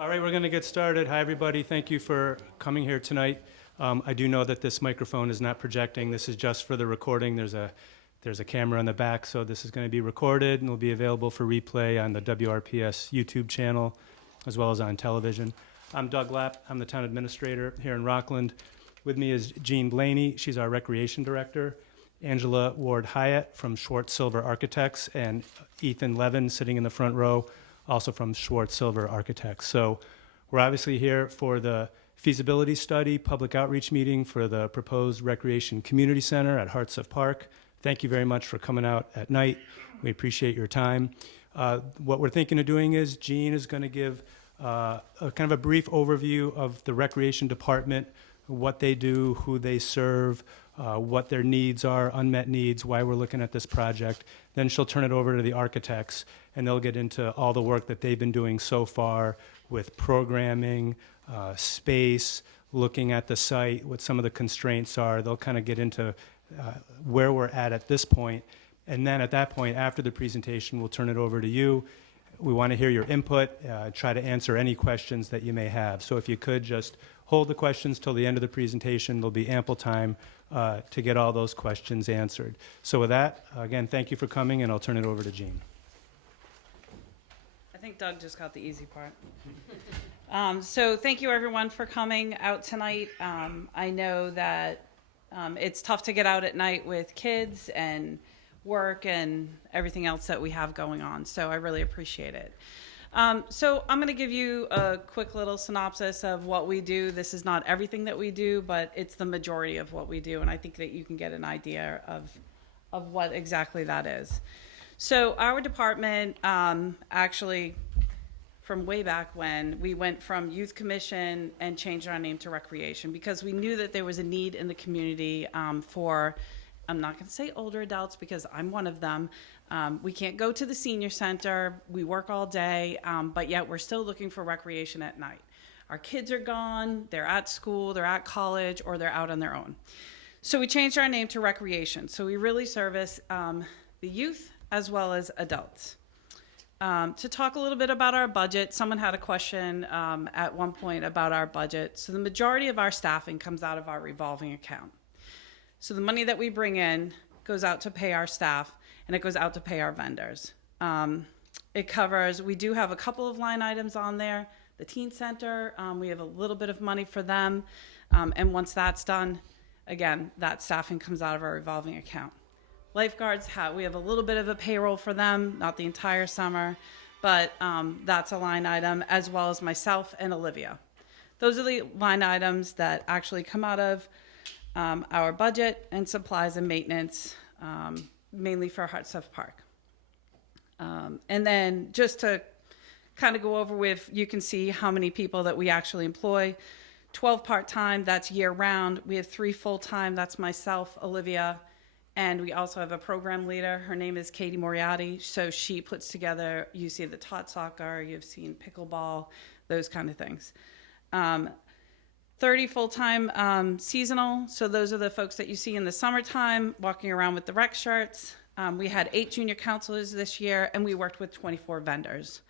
All right, we're going to get started. Hi, everybody. Thank you for coming here tonight. I do know that this microphone is not projecting. This is just for the recording. There's a camera in the back, so this is going to be recorded and will be available for replay on the WRPS YouTube channel as well as on television. I'm Doug Lapp. I'm the town administrator here in Rockland. With me is Jean Blaney. She's our recreation director. Angela Ward Hyatt from Schwartz Silver Architects, and Ethan Levin sitting in the front row, also from Schwartz Silver Architects. So we're obviously here for the feasibility study, public outreach meeting for the proposed recreation community center at Hartsuff Park. Thank you very much for coming out at night. We appreciate your time. What we're thinking of doing is Jean is going to give a kind of a brief overview of the recreation department, what they do, who they serve, what their needs are, unmet needs, why we're looking at this project. Then she'll turn it over to the architects, and they'll get into all the work that they've been doing so far with programming, space, looking at the site, what some of the constraints are. They'll kind of get into where we're at this point. And then at that point, after the presentation, we'll turn it over to you. We want to hear your input, try to answer any questions that you may have. So if you could just hold the questions till the end of the presentation, there'll be ample time to get all those questions answered. So with that, again, thank you for coming, and I'll turn it over to Jean. I think Doug just got the easy part. So thank you everyone for coming out tonight. I know that it's tough to get out at night with kids and work and everything else that we have going on, so I really appreciate it. So I'm going to give you a quick little synopsis of what we do. This is not everything that we do, but it's the majority of what we do, and I think that you can get an idea of what exactly that is. So our department, actually, from way back when, we went from Youth Commission and changed our name to Recreation because we knew that there was a need in the community for, I'm not going to say older adults because I'm one of them. We can't go to the senior center. We work all day, but yet we're still looking for recreation at night. Our kids are gone, they're at school, they're at college, or they're out on their own. So we changed our name to Recreation. So we really service the youth as well as adults. To talk a little bit about our budget, someone had a question at one point about our budget. So the majority of our staffing comes out of our revolving account. So the money that we bring in goes out to pay our staff, and it goes out to pay our vendors. It covers, we do have a couple of line items on there. The teen center, we have a little bit of money for them. And once that's done, again, that staffing comes out of our revolving account. Lifeguards, we have a little bit of a payroll for them, not the entire summer, but that's a line item, as well as myself and Olivia. Those are the line items that actually come out of our budget and supplies and maintenance, mainly for Hartsuff Park. And then just to kind of go over with, you can see how many people that we actually employ. 12 part-time, that's year-round. We have 3 full-time, that's myself, Olivia, and we also have a program leader. Her name is Katie Moriarty, so she puts together, you see the tot soccer, you've seen pickleball, those kind of things. 30 full-time seasonal, so those are the folks that you see in the summertime walking around with the rec shirts. We had 8 junior counselors this year, and we worked with 24 vendors.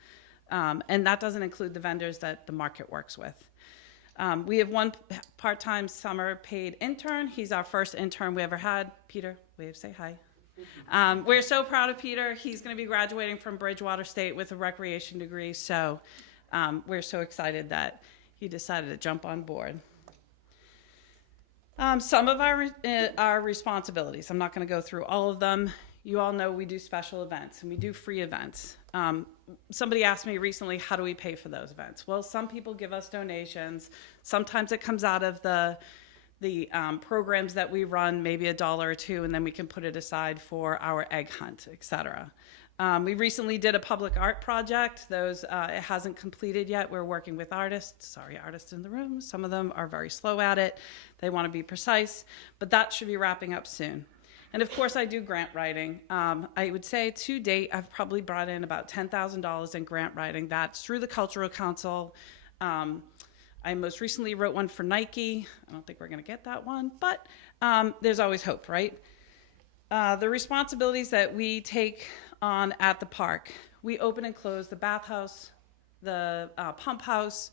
And that doesn't include the vendors that the market works with. We have 1 part-time summer paid intern. He's our first intern we ever had. Peter, wave, say hi. We're so proud of Peter. He's going to be graduating from Bridgewater State with a recreation degree, so we're so excited that he decided to jump on board. Some of our responsibilities, I'm not going to go through all of them. You all know we do special events and we do free events. Somebody asked me recently, how do we pay for those events? Well, some people give us donations. Sometimes it comes out of the programs that we run, maybe $1 or $2, and then we can put it aside for our egg hunt, etc. We recently did a public art project. It hasn't completed yet. We're working with artists. Sorry, artists in the room. Some of them are very slow at it. They want to be precise, but that should be wrapping up soon. And of course, I do grant writing. I would say to date, I've probably brought in about $10,000 in grant writing. That's through the Cultural Council. I most recently wrote one for Nike. I don't think we're going to get that one, but there's always hope, right? The responsibilities that we take on at the park. We open and close the bathhouse, the pump house,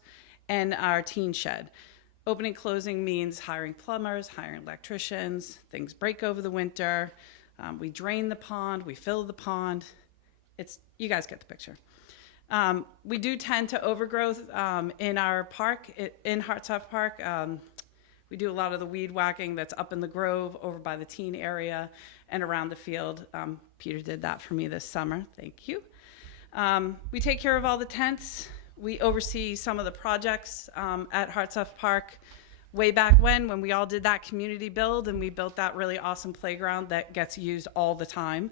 and our teen shed. Opening closing means hiring plumbers, hiring electricians. Things break over the winter. We drain the pond, we fill the pond. You guys get the picture. We do tend to overgrowth in our park, in Hartsoft Park. We do a lot of the weed whacking that's up in the grove, over by the teen area, and around the field. Peter did that for me this summer. Thank you. We take care of all the tents. We oversee some of the projects at Hartsoft Park way back when we all did that community build, and we built that really awesome playground that gets used all the time.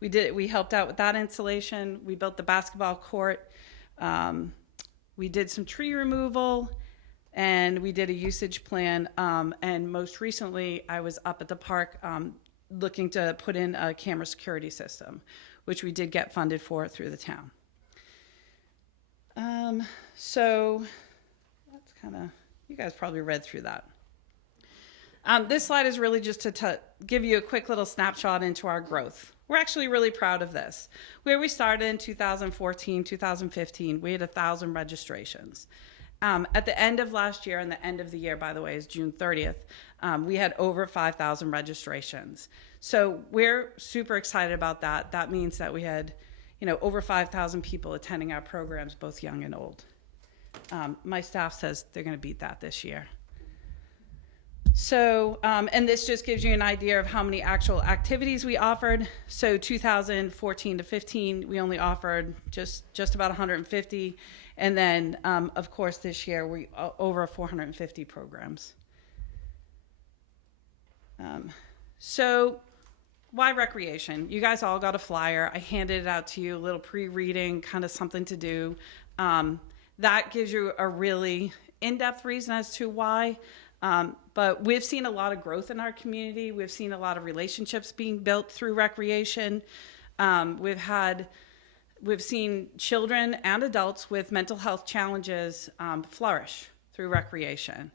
We helped out with that installation. We built the basketball court. We did some tree removal, and we did a usage plan. And most recently, I was up at the park looking to put in a camera security system, which we did get funded for through the town. So that's kind of, you guys probably read through that. This slide is really just to give you a quick little snapshot into our growth. We're actually really proud of this. Where we started in 2014, 2015, we had 1,000 registrations. At the end of last year, and the end of the year, by the way, is June 30th, we had over 5,000 registrations. So we're super excited about that. That means that we had, over 5,000 people attending our programs, both young and old. My staff says they're going to beat that this year. So, and this just gives you an idea of how many actual activities we offered. So 2014 to 15, we only offered just about 150. And then, of course, this year, we over 450 programs. So why recreation? You guys all got a flyer. I handed it out to you, a little pre-reading, kind of something to do. That gives you a really in-depth reason as to why. But we've seen a lot of growth in our community. We've seen a lot of relationships being built through recreation. We've seen children and adults with mental health challenges flourish through recreation,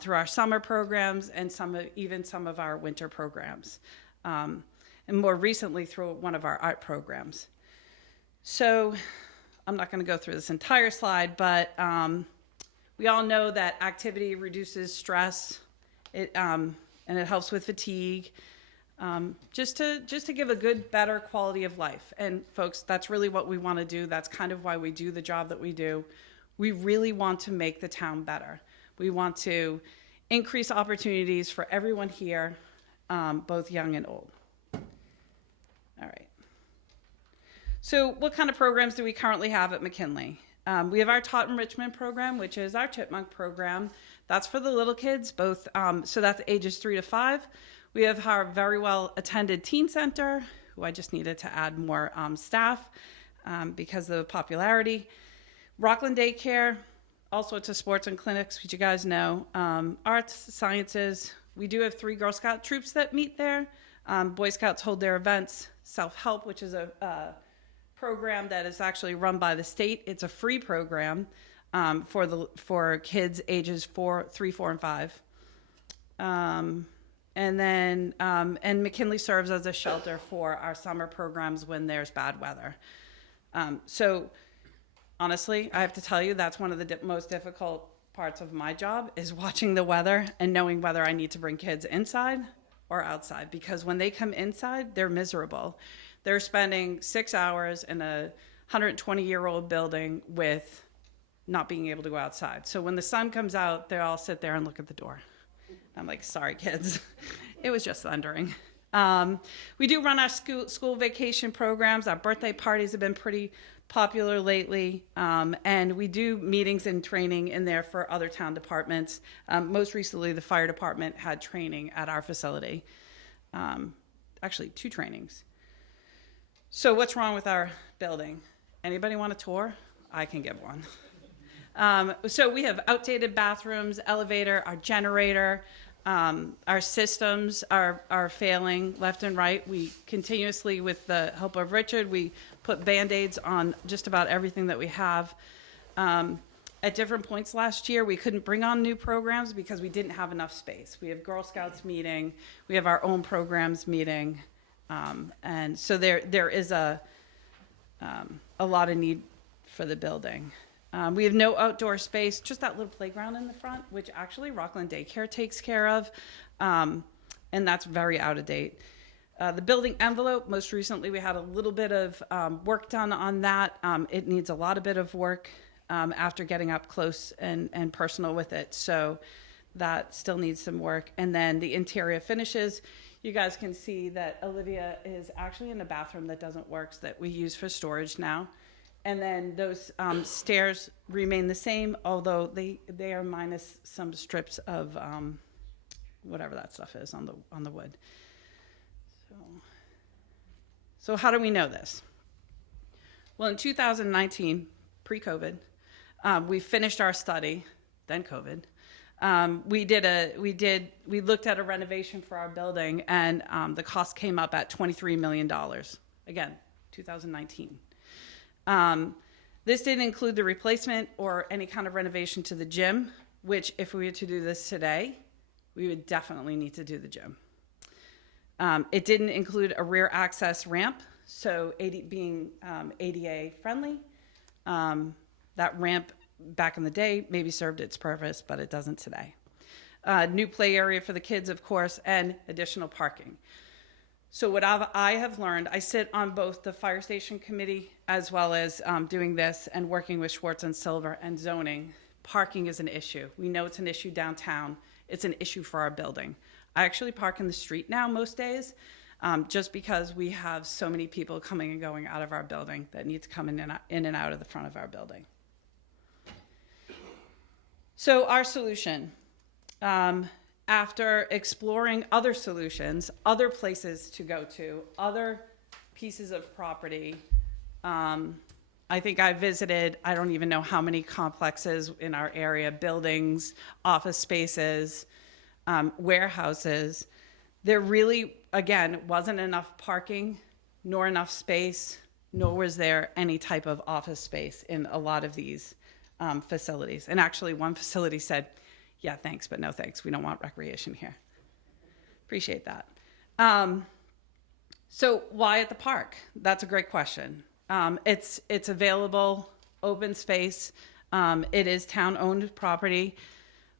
through our summer programs and even some of our winter programs, and more recently through one of our art programs. So I'm not going to go through this entire slide, but we all know that activity reduces stress, and it helps with fatigue, just to give a good, better quality of life. And folks, that's really what we want to do. That's kind of why we do the job that we do. We really want to make the town better. We want to increase opportunities for everyone here, both young and old. All right. So what kind of programs do we currently have at McKinley? We have our Taught Enrichment program, which is our Chipmunk program. That's for the little kids, both, so that's ages 3 to 5. We have our very well attended teen center, who I just needed to add more staff because of the popularity. Rockland daycare, all sorts of sports and clinics, which you guys know. Arts, sciences. We do have 3 Girl Scout troops that meet there. Boy Scouts hold their events. Self-help, which is a program that is actually run by the state. It's a free program for kids ages 3, 4, and 5. And then and McKinley serves as a shelter for our summer programs when there's bad weather. So honestly, I have to tell you, that's one of the most difficult parts of my job, is watching the weather and knowing whether I need to bring kids inside or outside, because when they come inside, they're miserable. They're spending 6 hours in a 120-year-old building with not being able to go outside. So when the sun comes out, they all sit there and look at the door. I'm like, sorry, kids. It was just thundering. We do run our school vacation programs. Our birthday parties have been pretty popular lately. And we do meetings and training in there for other town departments. Most recently, the fire department had training at our facility. Actually, 2 trainings. So what's wrong with our building? Anybody want a tour? I can give one. So we have outdated bathrooms, elevator, our generator, our systems are failing left and right. We continuously, with the help of Richard, we put Band-Aids on just about everything that we have. At different points last year, we couldn't bring on new programs because we didn't have enough space. We have Girl Scouts meeting, we have our own programs meeting, and so there is a lot of need for the building. We have no outdoor space, just that little playground in the front, which actually Rockland Daycare takes care of, and that's very out of date. The building envelope, most recently we had a little bit of work done on that. It needs a lot of bit of work after getting up close and personal with it. So that still needs some work. And then the interior finishes, you guys can see that Olivia is actually in a bathroom that doesn't work, that we use for storage now. And then those stairs remain the same, although they are minus some strips of whatever that stuff is on the wood. So how do we know this? Well, in 2019, pre-COVID, we finished our study, then COVID. We looked at a renovation for our building, and the cost came up at $23 million. Again, 2019. This didn't include the replacement or any kind of renovation to the gym, which if we were to do this today, we would definitely need to do the gym. It didn't include a rear access ramp, so being ADA friendly. That ramp back in the day maybe served its purpose, but it doesn't today. New play area for the kids, of course, and additional parking. So what I have learned, I sit on both the fire station committee as well as doing this and working with Schwartz and Silver and zoning. Parking is an issue. We know it's an issue downtown. It's an issue for our building. I actually park in the street now most days, just because we have so many people coming and going out of our building that need to come in and out of the front of our building. So our solution, after exploring other solutions, other places to go to, other pieces of property, I think I visited, I don't even know how many complexes in our area, buildings, office spaces, warehouses. There really, again, wasn't enough parking, nor enough space, nor was there any type of office space in a lot of these facilities. And actually one facility said, yeah, thanks, but no thanks. We don't want recreation here. Appreciate that. So why at the park? That's a great question. It's available, open space. It is town-owned property.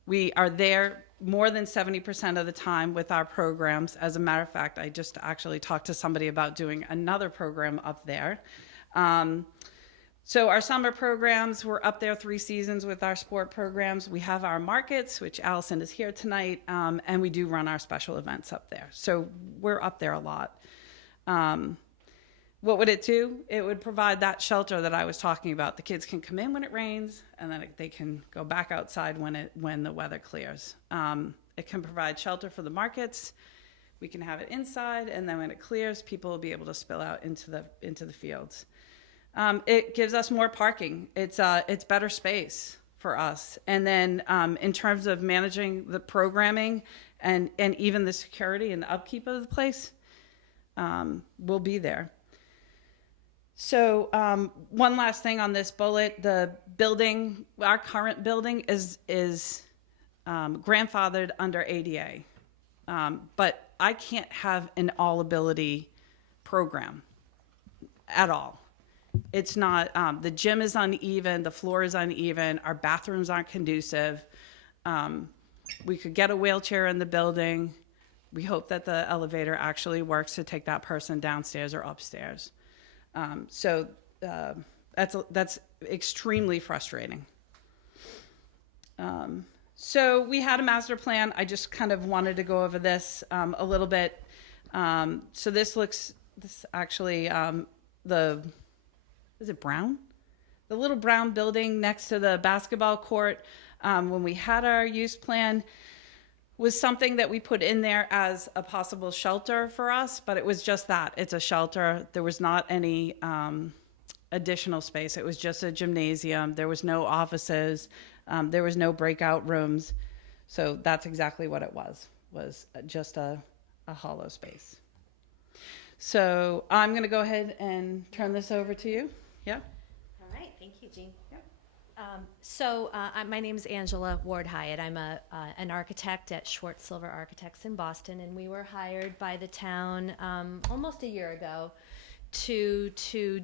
We are there more than 70% of the time with our programs. As a matter of fact, I just actually talked to somebody about doing another program up there. So our summer programs, we're up there 3 seasons with our sport programs. We have our markets, which Allison is here tonight, and we do run our special events up there. So we're up there a lot. What would it do? It would provide that shelter that I was talking about. The kids can come in when it rains, and then they can go back outside when the weather clears. It can provide shelter for the markets. We can have it inside, and then when it clears, people will be able to spill out into the fields. It gives us more parking. It's better space for us. And then in terms of managing the programming and even the security and the upkeep of the place, we'll be there. So one last thing on this bullet, the building, our current building is grandfathered under ADA, but I can't have an all-ability program at all. It's not, the gym is uneven, the floor is uneven, our bathrooms aren't conducive. We could get a wheelchair in the building. We hope that the elevator actually works to take that person downstairs or upstairs. So that's extremely frustrating. So we had a master plan. I just kind of wanted to go over this a little bit. So this actually, is it brown? The little brown building next to the basketball court, when we had our use plan, was something that we put in there as a possible shelter for us, but it was just that. It's a shelter. There was not any additional space. It was just a gymnasium. There was no offices. There was no breakout rooms. So that's exactly what it was just a hollow space. So I'm going to go ahead and turn this over to you. Yeah. All right, thank you, Jean. Yep. My name is Angela Ward Hyatt. I'm an architect at Schwartz Silver Architects in Boston, and we were hired by the town almost a year ago to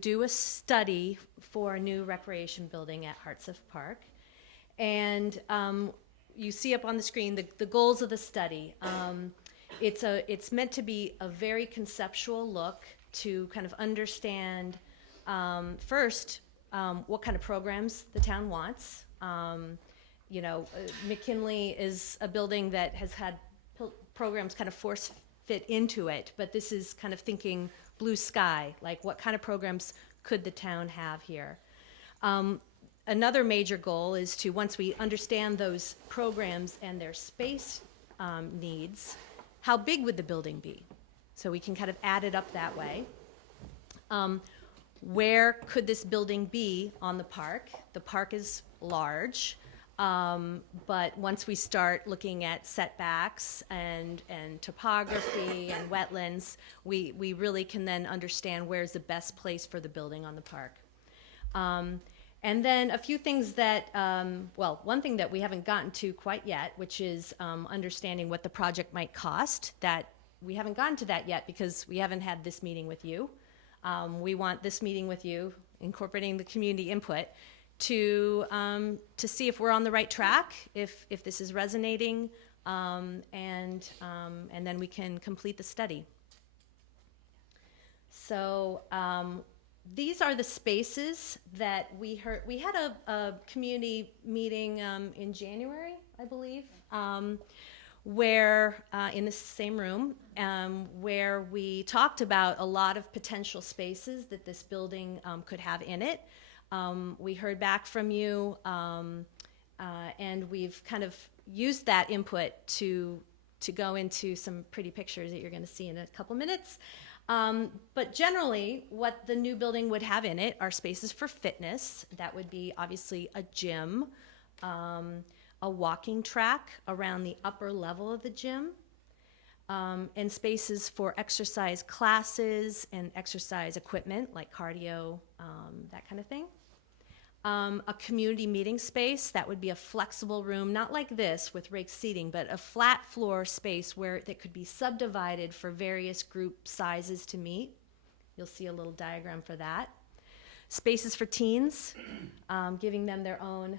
do a study for a new recreation building at Hearts of Park. And you see up on the screen the goals of the study. It's meant to be a very conceptual look to kind of understand first what kind of programs the town wants. McKinley is a building that has had programs kind of force fit into it, but this is kind of thinking blue sky, like what kind of programs could the town have here? Another major goal is to, once we understand those programs and their space needs, how big would the building be? So we can kind of add it up that way. Where could this building be on the park? The park is large, but once we start looking at setbacks and topography and wetlands, we really can then understand where's the best place for the building on the park. And then a few things that, one thing that we haven't gotten to quite yet, which is understanding what the project might cost. That we haven't gotten to that yet because we haven't had this meeting with you. We want this meeting with you, incorporating the community input, to see if we're on the right track, if this is resonating, and then we can complete the study. So these are the spaces that we heard. We had a community meeting in January, I believe, where in the same room, where we talked about a lot of potential spaces that this building could have in it. We heard back from you, and we've kind of used that input to go into some pretty pictures that you're going to see in a couple minutes. But generally, what the new building would have in it are spaces for fitness. That would be obviously a gym, a walking track around the upper level of the gym, and spaces for exercise classes and exercise equipment like cardio, that kind of thing. A community meeting space, that would be a flexible room, not like this with raked seating, but a flat floor space where that could be subdivided for various group sizes to meet. You'll see a little diagram for that. Spaces for teens, giving them their own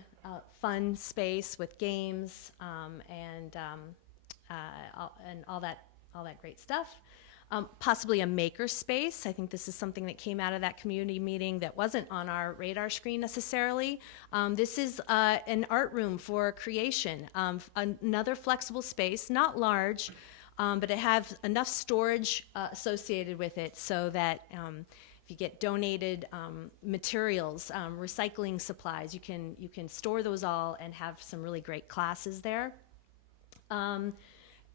fun space with games and all that great stuff. Possibly a maker space. I think this is something that came out of that community meeting that wasn't on our radar screen necessarily. This is an art room for creation. Another flexible space, not large, but it has enough storage associated with it so that if you get donated materials, recycling supplies, you can store those all and have some really great classes there.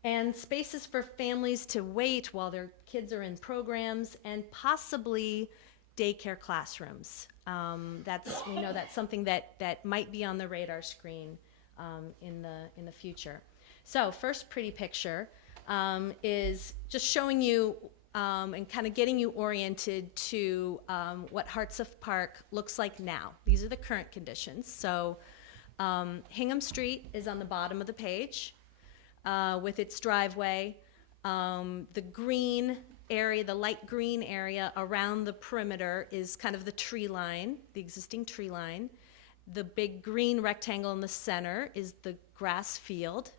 And spaces for families to wait while their kids are in programs, and possibly daycare classrooms. We know that's something that might be on the radar screen in the future. So first pretty picture is just showing you and kind of getting you oriented to what Hearts of Park looks like now. These are the current conditions. So Hingham Street is on the bottom of the page. With its driveway, the green area, the light green area around the perimeter is kind of the tree line, the existing tree line. The big green rectangle in the center is the grass field.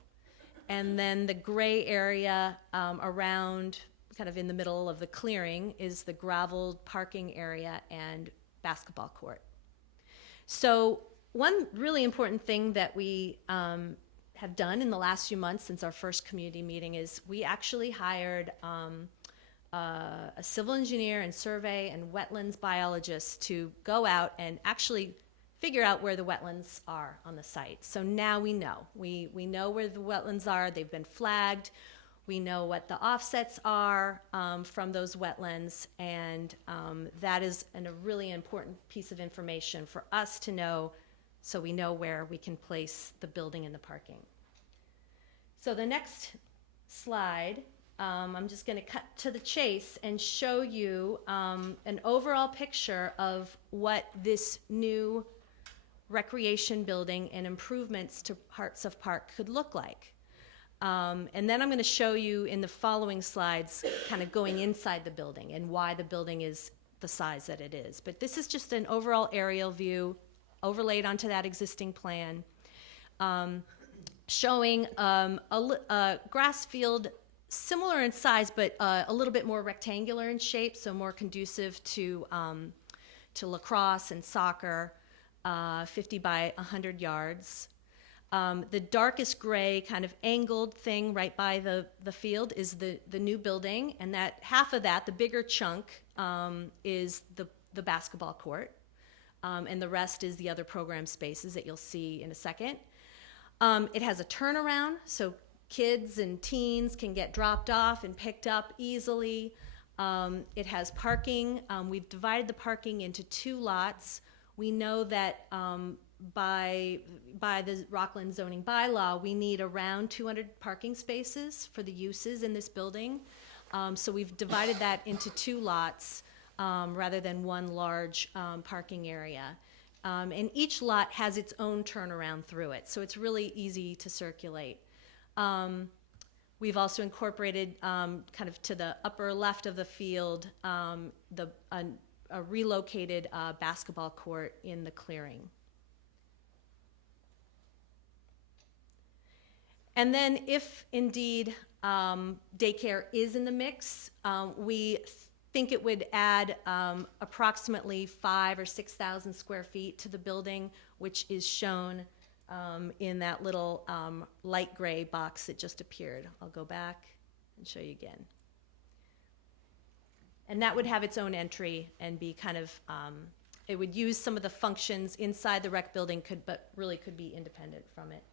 And then the gray area around, kind of in the middle of the clearing, is the graveled parking area and basketball court. So one really important thing that we have done in the last few months since our first community meeting is we actually hired a civil engineer and survey and wetlands biologist to go out and actually figure out where the wetlands are on the site. So now we know. We know where the wetlands are. They've been flagged. We know what the offsets are from those wetlands, and that is a really important piece of information for us to know, so we know where we can place the building and the parking. So the next slide, I'm just going to cut to the chase and show you an overall picture of what this new recreation building and improvements to Hearts of Park could look like. And then I'm going to show you in the following slides kind of going inside the building and why the building is the size that it is. But this is just an overall aerial view overlaid onto that existing plan, showing a grass field similar in size, but a little bit more rectangular in shape, so more conducive to lacrosse and soccer, 50 by 100 yards. The darkest gray kind of angled thing right by the field is the new building, and that half of that, the bigger chunk, is the basketball court, and the rest is the other program spaces that you'll see in a second. It has a turnaround, so kids and teens can get dropped off and picked up easily. It has parking. We've divided the parking into 2 lots. We know that by the Rockland zoning bylaw, we need around 200 parking spaces for the uses in this building. So we've divided that into 2 lots rather than one large parking area. And each lot has its own turnaround through it, so it's really easy to circulate. We've also incorporated kind of to the upper left of the field a relocated basketball court in the clearing. And then if indeed daycare is in the mix, we think it would add approximately 5,000 or 6,000 square feet to the building, which is shown in that little light gray box that just appeared. I'll go back and show you again. And that would have its own entry and be kind of, it would use some of the functions inside the rec building, but really could be independent from it.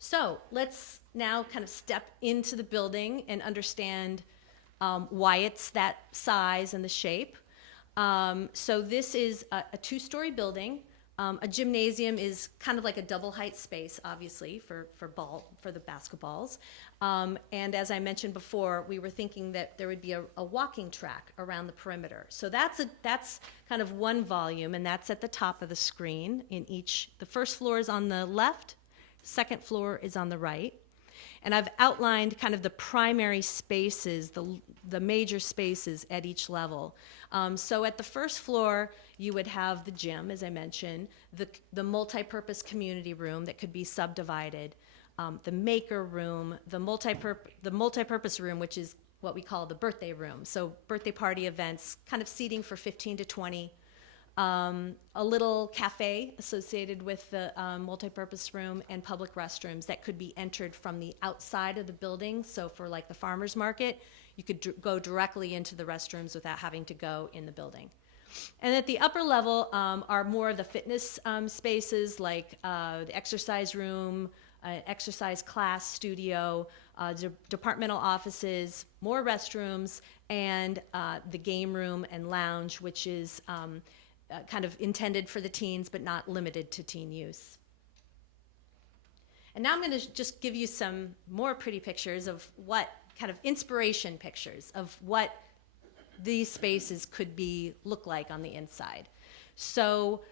So let's now kind of step into the building and understand why it's that size and the shape. So this is a 2-story building. A gymnasium is kind of like a double height space, obviously, for the basketballs. And as I mentioned before, we were thinking that there would be a walking track around the perimeter. So that's kind of one volume, and that's at the top of the screen. The first floor is on the left, second floor is on the right. And I've outlined kind of the primary spaces, the major spaces at each level. So at the first floor, you would have the gym, as I mentioned, the multi-purpose community room that could be subdivided, the maker room, the multi-purpose room, which is what we call the birthday room. So birthday party events, kind of seating for 15 to 20. A little cafe associated with the multi-purpose room, and public restrooms that could be entered from the outside of the building. So for like the farmer's market, you could go directly into the restrooms without having to go in the building. And at the upper level are more of the fitness spaces, like the exercise room, exercise class studio, departmental offices, more restrooms, and the game room and lounge, which is kind of intended for the teens, but not limited to teen use. And now I'm going to just give you some more pretty pictures of what kind of inspiration pictures of what these spaces could look like on the inside. So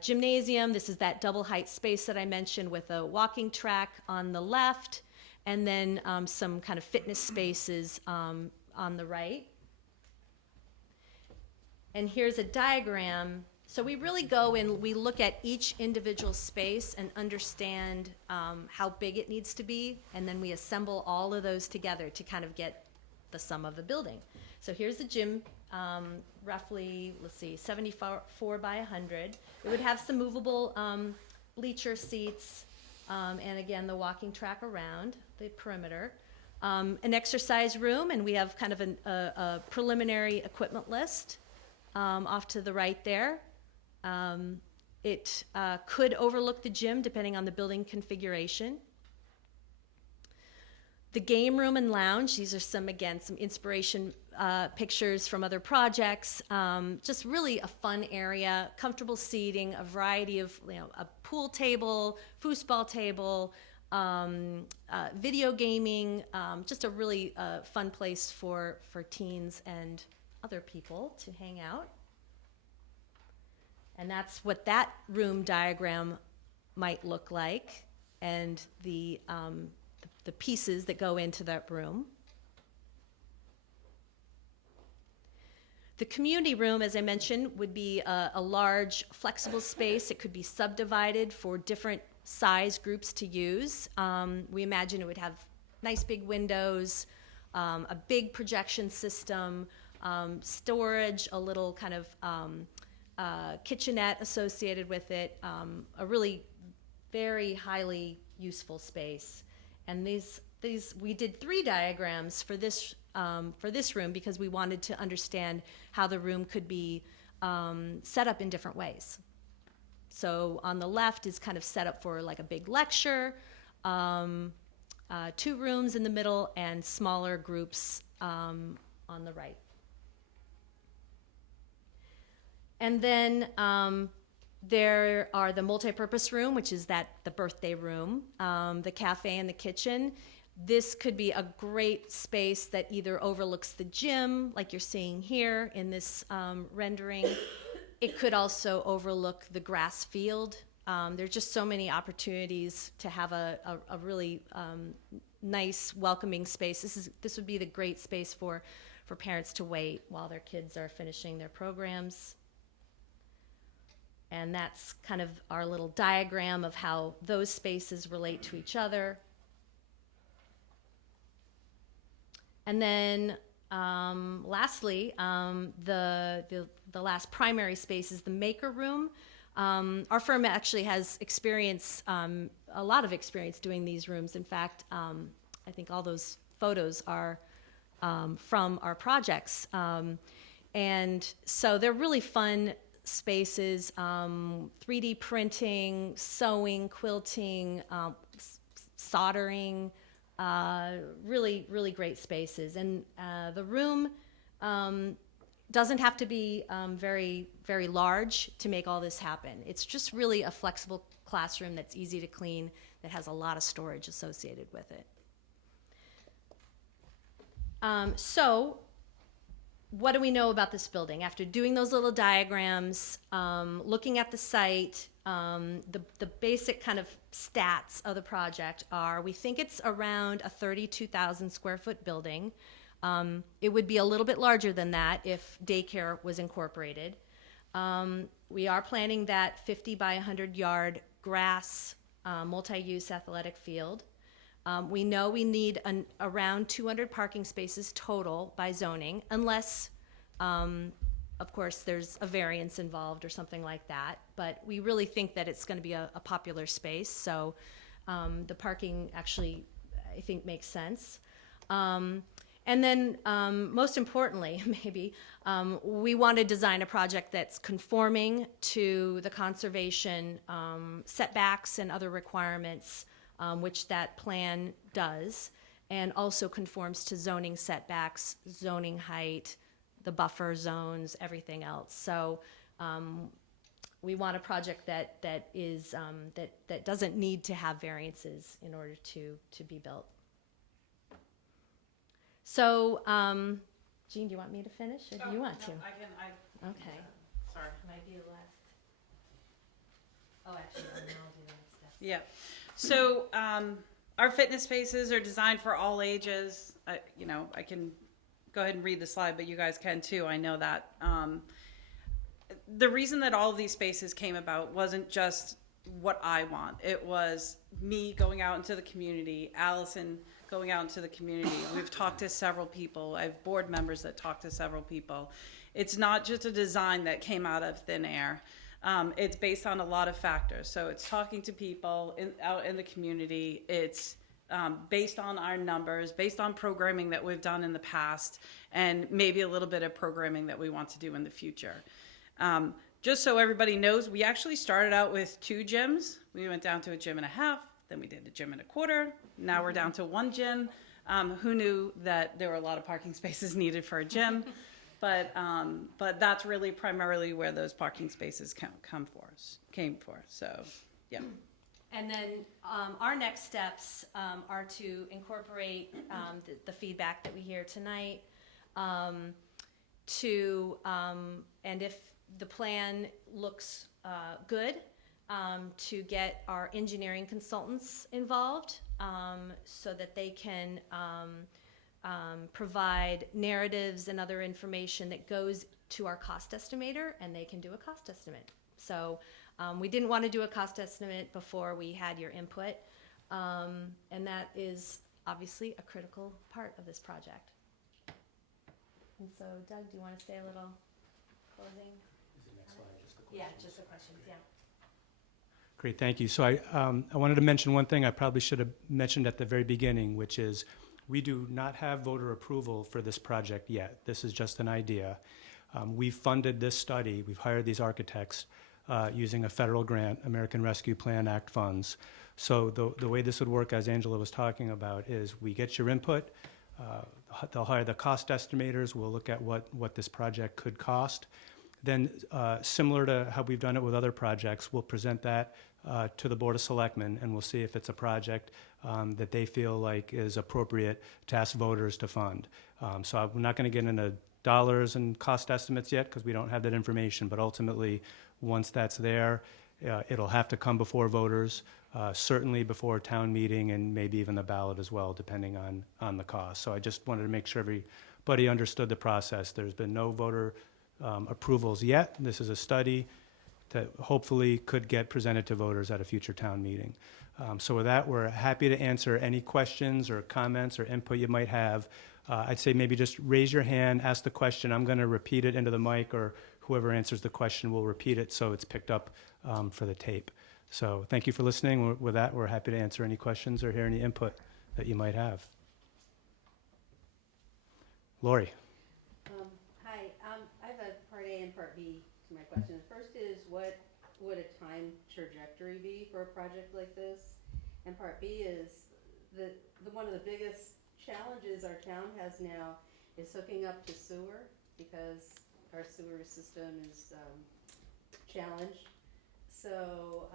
gymnasium, this is that double height space that I mentioned with a walking track on the left, and then some kind of fitness spaces on the right. And here's a diagram. So we really go and we look at each individual space and understand how big it needs to be, and then we assemble all of those together to kind of get the sum of the building. So here's the gym, roughly, let's see, 74 by 100. It would have some movable bleacher seats, and again, the walking track around the perimeter. An exercise room, and we have kind of a preliminary equipment list. Off to the right there. It could overlook the gym depending on the building configuration. The game room and lounge, these are some inspiration pictures from other projects. Just really a fun area, comfortable seating, a variety of, a pool table, foosball table, video gaming, just a really fun place for teens and other people to hang out. And that's what that room diagram might look like, and the pieces that go into that room. The community room, as I mentioned, would be a large flexible space. It could be subdivided for different size groups to use. We imagine it would have nice big windows, a big projection system, storage, a little kind of kitchenette associated with it, a really very highly useful space. And these we did 3 diagrams for this room because we wanted to understand how the room could be set up in different ways. So on the left is kind of set up for like a big lecture, 2 rooms in the middle, and smaller groups on the right. And then there are the multipurpose room, which is the birthday room, the cafe and the kitchen. This could be a great space that either overlooks the gym, like you're seeing here in this rendering. It could also overlook the grass field. There's just so many opportunities to have a really nice, welcoming space. This would be the great space for parents to wait while their kids are finishing their programs. And that's kind of our little diagram of how those spaces relate to each other. And then lastly, the last primary space is the maker room. Our firm actually has experience, a lot of experience doing these rooms. In fact, I think all those photos are from our projects. And so they're really fun spaces, 3D printing, sewing, quilting, soldering, really, really great spaces. And the room doesn't have to be very, very large to make all this happen. It's just really a flexible classroom that's easy to clean, that has a lot of storage associated with it. So what do we know about this building? After doing those little diagrams, looking at the site, the basic kind of stats of the project are, we think it's around a 32,000 square foot building. It would be a little bit larger than that if daycare was incorporated. We are planning that 50 by 100 yard grass multi-use athletic field. We know we need around 200 parking spaces total by zoning, unless, of course, there's a variance involved or something like that. But we really think that it's going to be a popular space, so the parking actually, I think, makes sense. And then, most importantly, maybe, we want to design a project that's conforming to the conservation setbacks and other requirements, which that plan does, and also conforms to zoning setbacks, zoning height, the buffer zones, everything else. So we want a project that is that doesn't need to have variances in order to be built. So, Jean, do you want me to finish, or do you want to? I can. Okay. Sorry. Might be the last. Oh, actually, I'll do the next step. Yeah. So our fitness spaces are designed for all ages. I can go ahead and read the slide, but you guys can too. I know that. The reason that all of these spaces came about wasn't just what I want. It was me going out into the community, Allison going out into the community. We've talked to several people. I have board members that talk to several people. It's not just a design that came out of thin air. It's based on a lot of factors. So it's talking to people out in the community. It's based on our numbers, based on programming that we've done in the past, and maybe a little bit of programming that we want to do in the future. Just so everybody knows, we actually started out with 2 gyms. We went down to a gym and a half, then we did a gym and a quarter. Now we're down to 1 gym. Who knew that there were a lot of parking spaces needed for a gym? But that's really primarily where those parking spaces came for. So, yeah. And then our next steps are to incorporate the feedback that we hear tonight, and if the plan looks good, to get our engineering consultants involved, so that they can provide narratives and other information that goes to our cost estimator, and they can do a cost estimate. So we didn't want to do a cost estimate before we had your input, and that is obviously a critical part of this project. And so, Doug, do you want to say a little closing? Yeah, just the questions, yeah. Great, thank you. So I wanted to mention one thing I probably should have mentioned at the very beginning, which is we do not have voter approval for this project yet. This is just an idea. We've funded this study. We've hired these architects using a federal grant, American Rescue Plan Act funds. So the way this would work, as Angela was talking about, is we get your input. They'll hire the cost estimators. We'll look at what this project could cost. Then, similar to how we've done it with other projects, we'll present that to the Board of Selectmen, and we'll see if it's a project that they feel like is appropriate to ask voters to fund. So I'm not going to get into dollars and cost estimates yet because we don't have that information, but ultimately, once that's there, it'll have to come before voters, certainly before town meeting and maybe even the ballot as well, depending on the cost. So I just wanted to make sure everybody understood the process. There's been no voter approvals yet. This is a study that hopefully could get presented to voters at a future town meeting. So with that, we're happy to answer any questions or comments or input you might have. I'd say maybe just raise your hand, ask the question. I'm going to repeat it into the mic, or whoever answers the question will repeat it so it's picked up for the tape. So thank you for listening. With that, we're happy to answer any questions or hear any input that you might have. Lori. Hi, I have a part A and part B to my question. The first is, what would a time trajectory be for a project like this? And part B is, the one of the biggest challenges our town has now is hooking up to sewer, because our sewer system is challenged. So,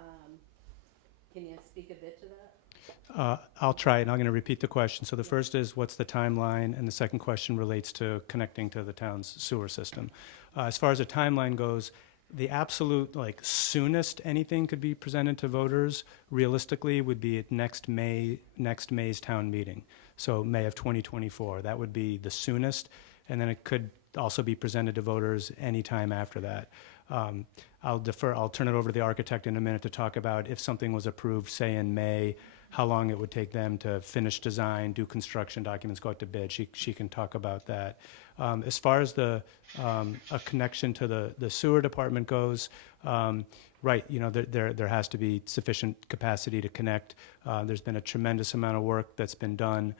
can you speak a bit to that? I'll try it, and I'm going to repeat the question. So the first is, what's the timeline? And the second question relates to connecting to the town's sewer system. As far as a timeline goes, the absolute soonest anything could be presented to voters realistically would be at next May's town meeting. So May of 2024, that would be the soonest, and then it could also be presented to voters anytime after that. I'll turn it over to the architect in a minute to talk about if something was approved, say in May, how long it would take them to finish design, do construction documents, go out to bid. She can talk about that. As far as a connection to the sewer department goes, right, there has to be sufficient capacity to connect. There's been a tremendous amount of work that's been done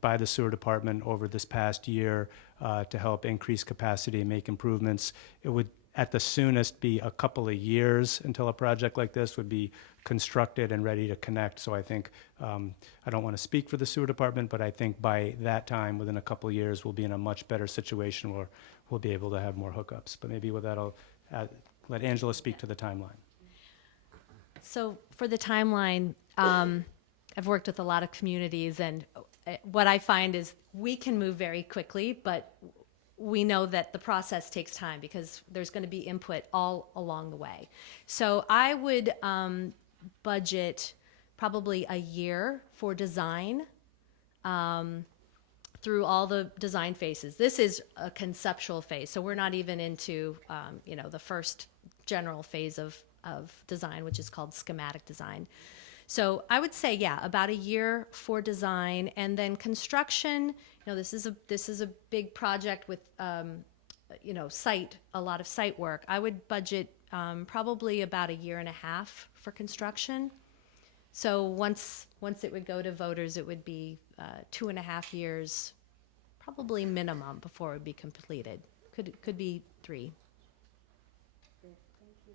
by the sewer department over this past year to help increase capacity and make improvements. It would, at the soonest, be a couple of years until a project like this would be constructed and ready to connect. So I think, I don't want to speak for the sewer department, but I think by that time, within a couple of years, we'll be in a much better situation where we'll be able to have more hookups. But maybe with that, I'll let Angela speak to the timeline. So for the timeline, I've worked with a lot of communities, and what I find is we can move very quickly, but we know that the process takes time because there's going to be input all along the way. So I would budget probably a year for design through all the design phases. This is a conceptual phase, so we're not even into the first general phase of design, which is called schematic design. So I would say, yeah, about a year for design, and then construction. This is a big project with a lot of site work. I would budget probably about a year and a half for construction. So once it would go to voters, it would be 2.5 years, probably minimum, before it would be completed. Could be 3. Great, thank you.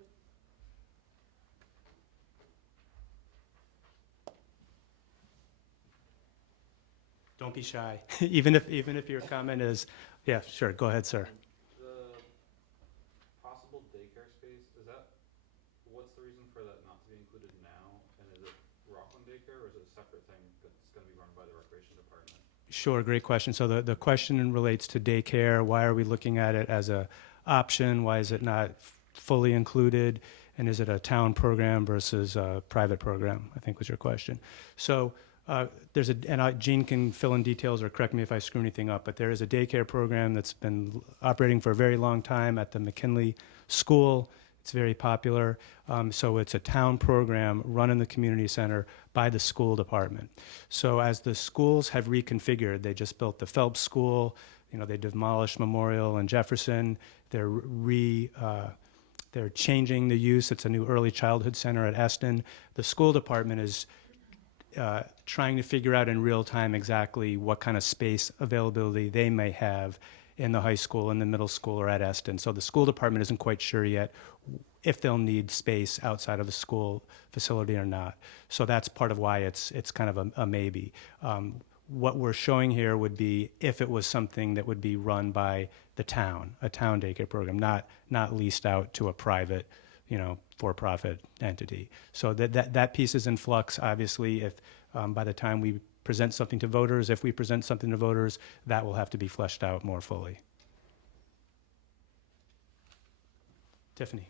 Don't be shy, even if your comment is, yeah, sure, go ahead, sir. The possible daycare space, what's the reason for that not to be included now? And is it Rockland daycare, or is it a separate thing that's going to be run by the recreation department? Sure, great question. So the question relates to daycare. Why are we looking at it as a option? Why is it not fully included? And is it a town program versus a private program, I think was your question. So Gene can fill in details or correct me if I screw anything up, but there is a daycare program that's been operating for a very long time at the McKinley School. It's very popular. So it's a town program run in the community center by the school department. So as the schools have reconfigured, they just built the Phelps School, they demolished Memorial and Jefferson. They're changing the use. It's a new early childhood center at Eston. The school department is trying to figure out in real time exactly what kind of space availability they may have in the high school, in the middle school, or at Eston. So the school department isn't quite sure yet if they'll need space outside of the school facility or not. So that's part of why it's kind of a maybe. What we're showing here would be if it was something that would be run by the town, a town daycare program, not leased out to a private, for-profit entity. So that piece is in flux. Obviously, if by the time we present something to voters, if we present something to voters, that will have to be fleshed out more fully. Tiffany.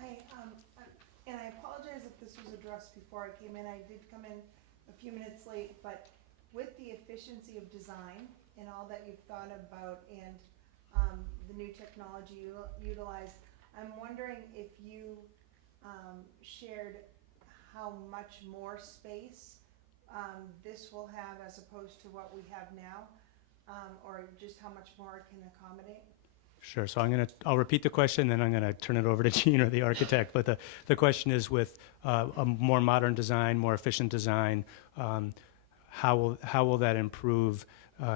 Hi, and I apologize if this was addressed before I came in. I did come in a few minutes late, but with the efficiency of design and all that you've thought about and the new technology utilized, I'm wondering if you shared how much more space this will have as opposed to what we have now, or just how much more it can accommodate? Sure. So I'll repeat the question, then I'm gonna turn it over to Gene or the architect. But the question is, with a more modern design, more efficient design, how will that improve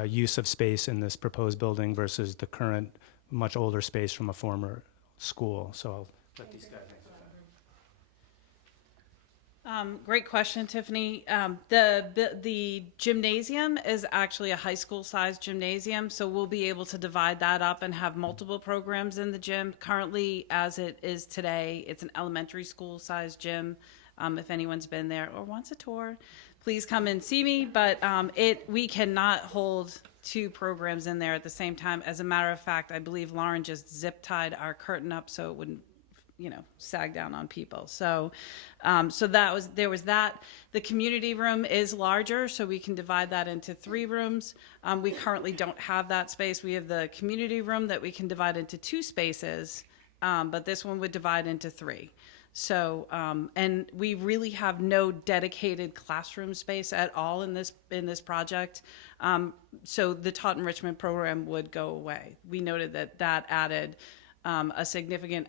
use of space in this proposed building versus the current, much older space from a former school? So I'll let these guys answer that. Great question, Tiffany. The gymnasium is actually a high school sized gymnasium, so we'll be able to divide that up and have multiple programs in the gym. Currently, as it is today, it's an elementary school sized gym. If anyone's been there or wants a tour, please come and see me. But we cannot hold two programs in there at the same time. As a matter of fact, I believe Lauren just zip tied our curtain up so it wouldn't sag down on people. So there was that. The community room is larger, so we can divide that into 3 rooms. We currently don't have that space. We have the community room that we can divide into 2 spaces, but this one would divide into 3. So, and we really have no dedicated classroom space at all in this project. So the taught enrichment program would go away. We noted that added a significant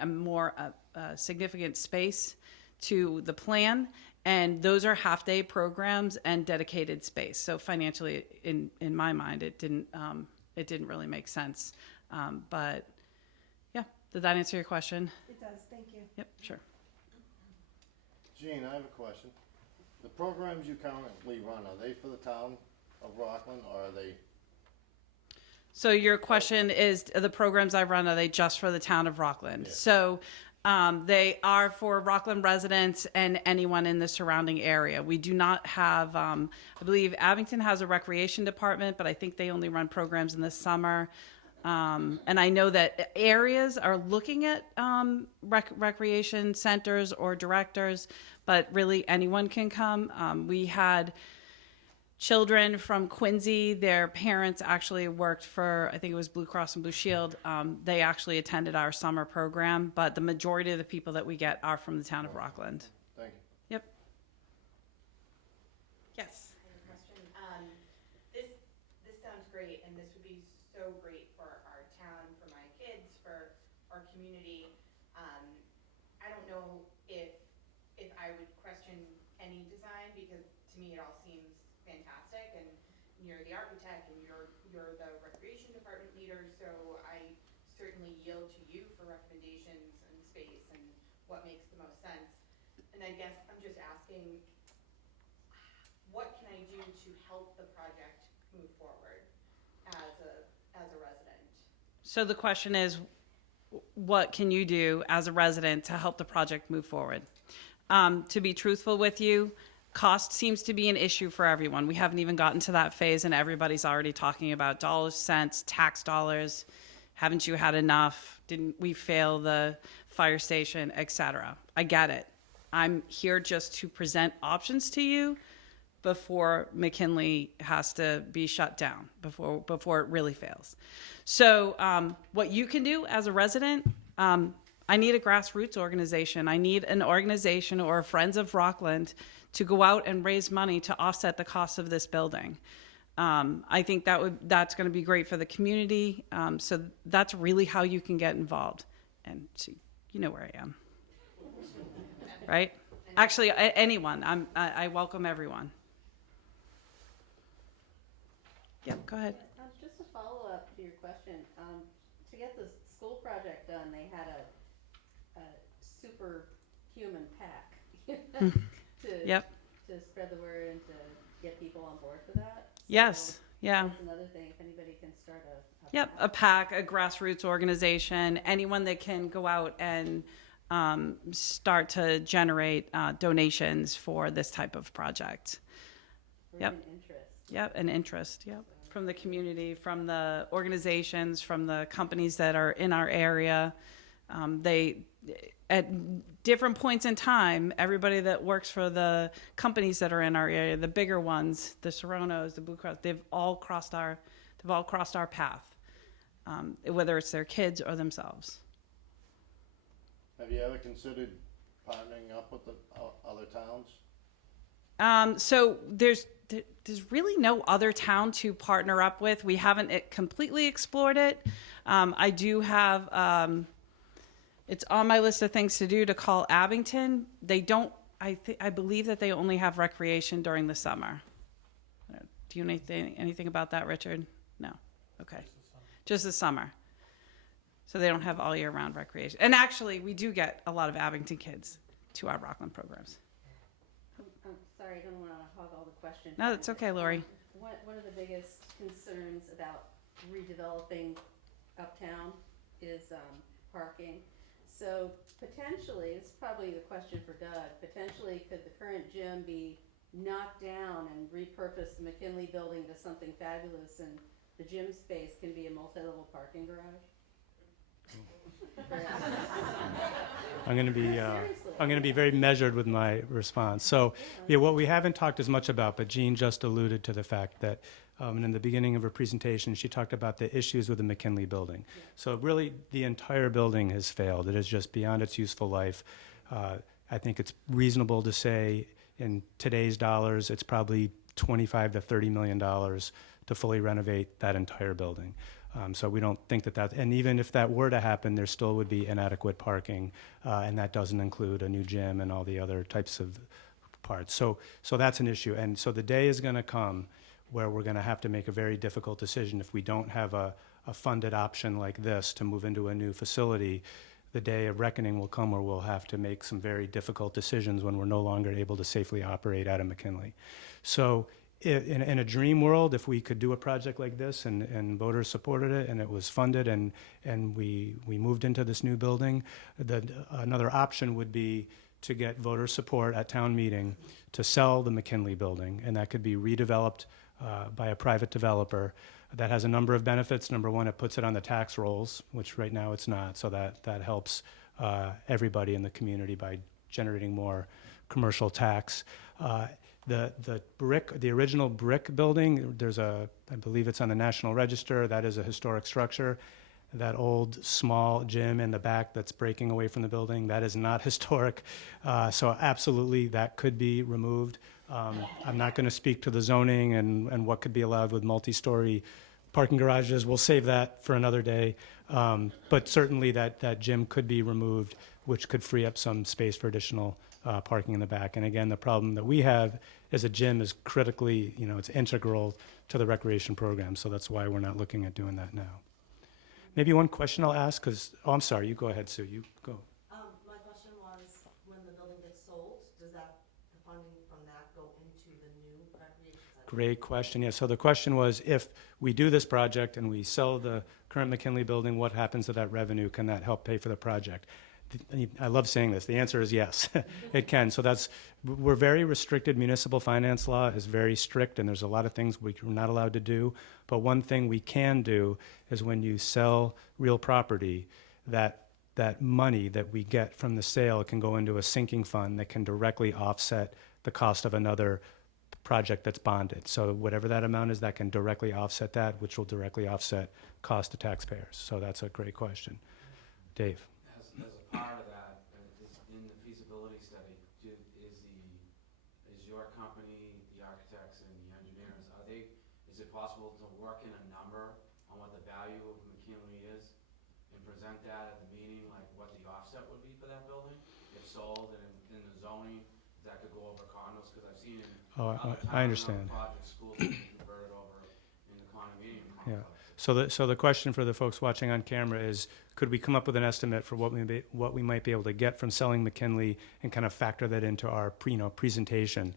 space to the plan, and those are half-day programs and dedicated space. So financially, in my mind, it didn't really make sense. But yeah, did that answer your question? It does, thank you. Yep, sure. Gene, I have a question. The programs you currently run, are they for the town of Rockland, or are they? So your question is, the programs I run, are they just for the town of Rockland? Yeah. So they are for Rockland residents and anyone in the surrounding area. We do not have, I believe Abington has a recreation department, but I think they only run programs in the summer. And I know that areas are looking at recreation centers or directors, but really anyone can come. We had children from Quincy. Their parents actually worked for, I think it was Blue Cross and Blue Shield. They actually attended our summer program, but the majority of the people that we get are from the town of Rockland. Thank you. Yep. Yes. I have a question. This sounds great, and this would be so great for our town, for my kids, for our community. I don't know if I would question any design, because to me it all seems fantastic, and you're the architect and you're the recreation department leader, so I certainly yield to you for recommendations and space and what makes the most sense. And I guess I'm just asking, what can I do to help the project move forward as a resident? So the question is, what can you do as a resident to help the project move forward? To be truthful with you, cost seems to be an issue for everyone. We haven't even gotten to that phase, and everybody's already talking about dollars, cents, tax dollars. Haven't you had enough? Didn't we fail the fire station, etc.? I get it. I'm here just to present options to you, before McKinley has to be shut down, before it really fails. So what you can do as a resident, I need a grassroots organization. I need an organization or Friends of Rockland to go out and raise money to offset the cost of this building. I think that's going to be great for the community. So that's really how you can get involved. And so you know where I am, right? Actually, anyone. I welcome everyone. Yep, go ahead. Just a follow-up to your question, to get the school project done, they had a superhuman pack Yep. to spread the word and to get people on board for that. Yes. So Yeah. that's another thing, if anybody can start a Yep, a PAC, a grassroots organization, anyone that can go out and start to generate donations for this type of project. or Yep. an interest. Yep, an interest, yep, from the community, from the organizations, from the companies that are in our area. At different points in time, everybody that works for the companies that are in our area, the bigger ones, the Seronos, the Blue Cross, they've all crossed our path, whether it's their kids or themselves. Have you ever considered partnering up with the other towns? So there's really no other town to partner up with. We haven't completely explored it. I do have, it's on my list of things to do to call Abington. They don't, I believe that they only have recreation during the summer. Do you know anything about that, Richard? No. Okay. Just the summer. So they don't have all year round recreation. And actually, we do get a lot of Abington kids to our Rockland programs. I'm sorry, I don't want to hog all the questions. No, that's okay, Lori. One of the biggest concerns about redeveloping uptown is parking. So potentially, this is probably the question for Doug, potentially could the current gym be knocked down and repurpose the McKinley building to something fabulous, and the gym space can be a multi-level parking garage? I'm going to be very measured with my response. So, yeah, what we haven't talked as much about, but Jean just alluded to the fact that in the beginning of her presentation, she talked about the issues with the McKinley building. So really, the entire building has failed. It is just beyond its useful life. I think it's reasonable to say, in today's dollars, it's probably $25 to $30 million to fully renovate that entire building. So we don't think that, and even if that were to happen, there still would be inadequate parking, and that doesn't include a new gym and all the other types of parts. So that's an issue. And so the day is going to come where we're going to have to make a very difficult decision. If we don't have a funded option like this to move into a new facility, the day of reckoning will come where we'll have to make some very difficult decisions when we're no longer able to safely operate out of McKinley. So in a dream world, if we could do a project like this and voters supported it and it was funded and we moved into this new building, another option would be to get voter support at town meeting to sell the McKinley building, and that could be redeveloped by a private developer. That has a number of benefits. Number one, it puts it on the tax rolls, which right now it's not, so that helps everybody in the community by generating more commercial tax. The original brick building, I believe it's on the National Register, that is a historic structure. That old small gym in the back that's breaking away from the building, that is not historic. So absolutely that could be removed. I'm not going to speak to the zoning and what could be allowed with multi-story parking garages. We'll save that for another day. But certainly that gym could be removed, which could free up some space for additional parking in the back. And again, the problem that we have is a gym is critically, it's integral to the recreation program. So that's why we're not looking at doing that now. Maybe one question I'll ask, I'm sorry, you go ahead, Sue, you go. My question was, when the building gets sold, does the funding from that go into the new recreation center? Great question, yeah, so the question was, if we do this project and we sell the current McKinley building, what happens to that revenue? Can that help pay for the project? I love saying this. The answer is yes, it can. So we're very restricted. Municipal finance law is very strict, and there's a lot of things we're not allowed to do. But one thing we can do is when you sell real property, that money that we get from the sale can go into a sinking fund that can directly offset the cost of another project that's bonded. So whatever that amount is, that can directly offset that, which will directly offset cost to taxpayers. So that's a great question. Dave? As a part of that, is in the feasibility study, is your company, the architects and the engineers, is it possible to work in a number on what the value of McKinley is and present that at the meeting, like what the offset would be for that building? If sold and in the zoning, that could go over condos, because I've seen in Oh, other towns I and understand. other projects, schools have been converted over into condominium Yeah. complexes. So the question for the folks watching on camera is, could we come up with an estimate for what we might be able to get from selling McKinley and kind of factor that into our presentation?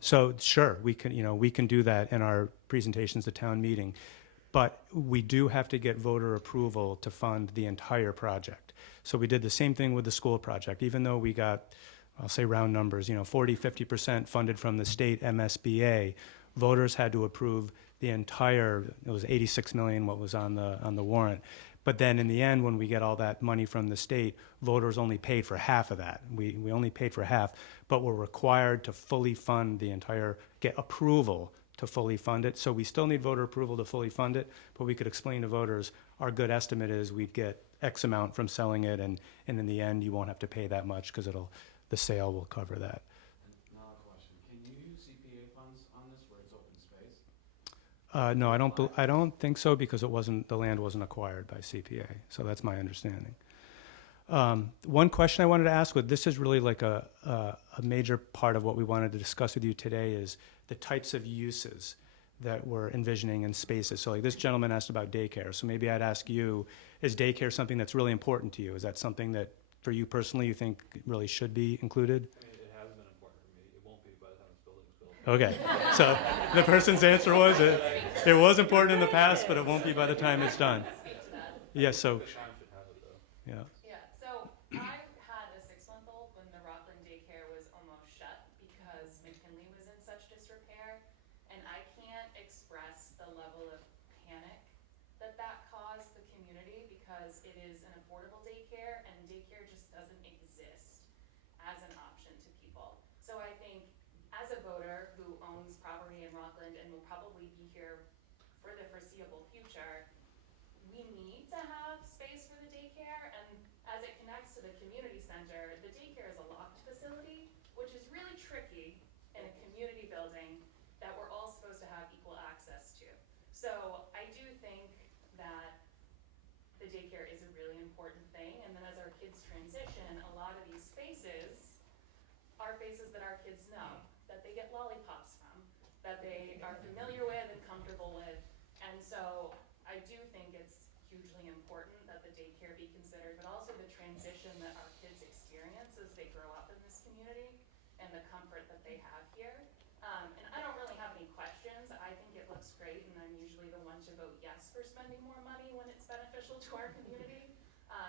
So sure, we can do that in our presentations to town meeting, but we do have to get voter approval to fund the entire project. So we did the same thing with the school project, even though we got, I'll say round numbers, 40, 50% funded from the state MSBA. Voters had to approve the entire, it was 86 million what was on the warrant. But then in the end, when we get all that money from the state, voters only paid for half of that. We only paid for half, but we're required to fully fund the entire, get approval to fully fund it. So we still need voter approval to fully fund it, but we could explain to voters, our good estimate is we'd get X amount from selling it, and in the end, you won't have to pay that much because the sale will cover that. Another question, can you use CPA funds on this where it's open space? No, I don't think so, because the land wasn't acquired by CPA. So that's my understanding. One question I wanted to ask, this is really like a major part of what we wanted to discuss with you today, is the types of uses that we're envisioning in spaces. So like this gentleman asked about daycare. So maybe I'd ask you, is daycare something that's really important to you? Is that something that for you personally you think really should be included? I mean, it has been important for me. It won't be by the time this building's built. Okay, so the person's answer was it was important in the past, but it won't be by the time it's done. Yes, so, The time should have it though. yeah. Yeah, so I had a 6-month-old when the Rockland daycare was almost shut because McKinley was in such disrepair. And I can't express the level of panic that caused the community, because it is an affordable daycare and daycare just doesn't exist as an option to people. So I think as a voter who owns property in Rockland and will probably be here for the foreseeable future, we need to have space for the daycare, and as it connects to the community center, the daycare is a locked facility, which is really tricky in a community building that we're all supposed to have equal access to. So I do think that the daycare is a really important thing, and then as our kids transition, a lot of these spaces are faces that our kids know, that they get lollipops from, that they are familiar with and comfortable with. And so I do think it's hugely important that the daycare be considered, but also the transition that our kids experience as they grow up in this community and the comfort that they have here. And I don't really have any questions. I think it looks great, and I'm usually the one to vote yes for spending more money when it's beneficial to our community.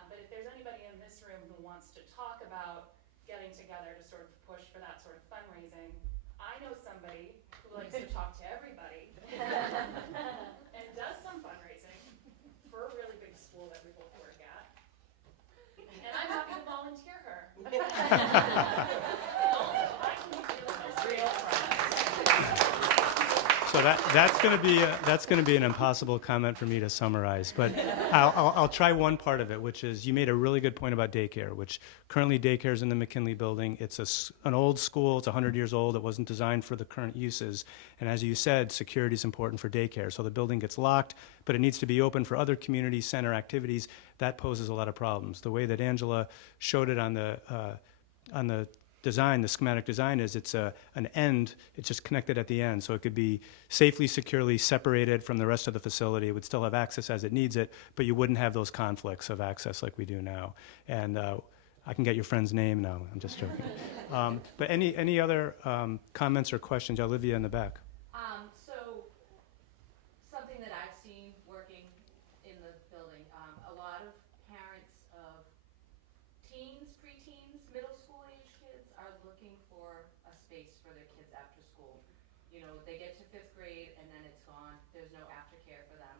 But if there's anybody in this room who wants to talk about getting together to sort of push for that sort of fundraising, I know somebody who likes to talk to everybody and does some fundraising for a really big school that we both work at. And I'm happy to volunteer her. And also, I can be really So that's going to be an impossible comment for me to summarize, but I'll try one part of it, which is you made a really good point about daycare, which currently daycare is in the McKinley building. It's an old school. It's 100 years old. It wasn't designed for the current uses. And as you said, security is important for daycare. So the building gets locked, but it needs to be open for other community center activities. That poses a lot of problems. The way that Angela showed it on the design, the schematic design, is it's an end, it's just connected at the end, so it could be safely, securely separated from the rest of the facility. It would still have access as it needs it, but you wouldn't have those conflicts of access like we do now. And I can get your friend's name now, I'm just joking. But any other comments or questions? Olivia in the back. So something that I've seen working in the building, a lot of parents of teens, preteens, middle school age kids are looking for a space for their kids after school. You know, they get to 5th grade and then it's gone. There's no aftercare for them.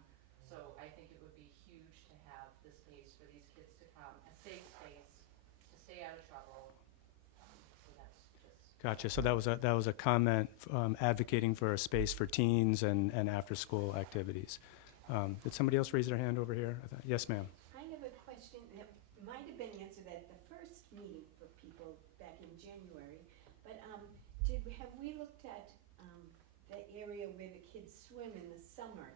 So I think it would be huge to have the space for these kids to come, a safe space, to stay out of trouble. So that's just Gotcha. So that was a comment advocating for a space for teens and after-school activities. Did somebody else raise their hand over here? Yes, ma'am. I have a question that might have been answered at the first meeting for people back in January, but have we looked at the area where the kids swim in the summer?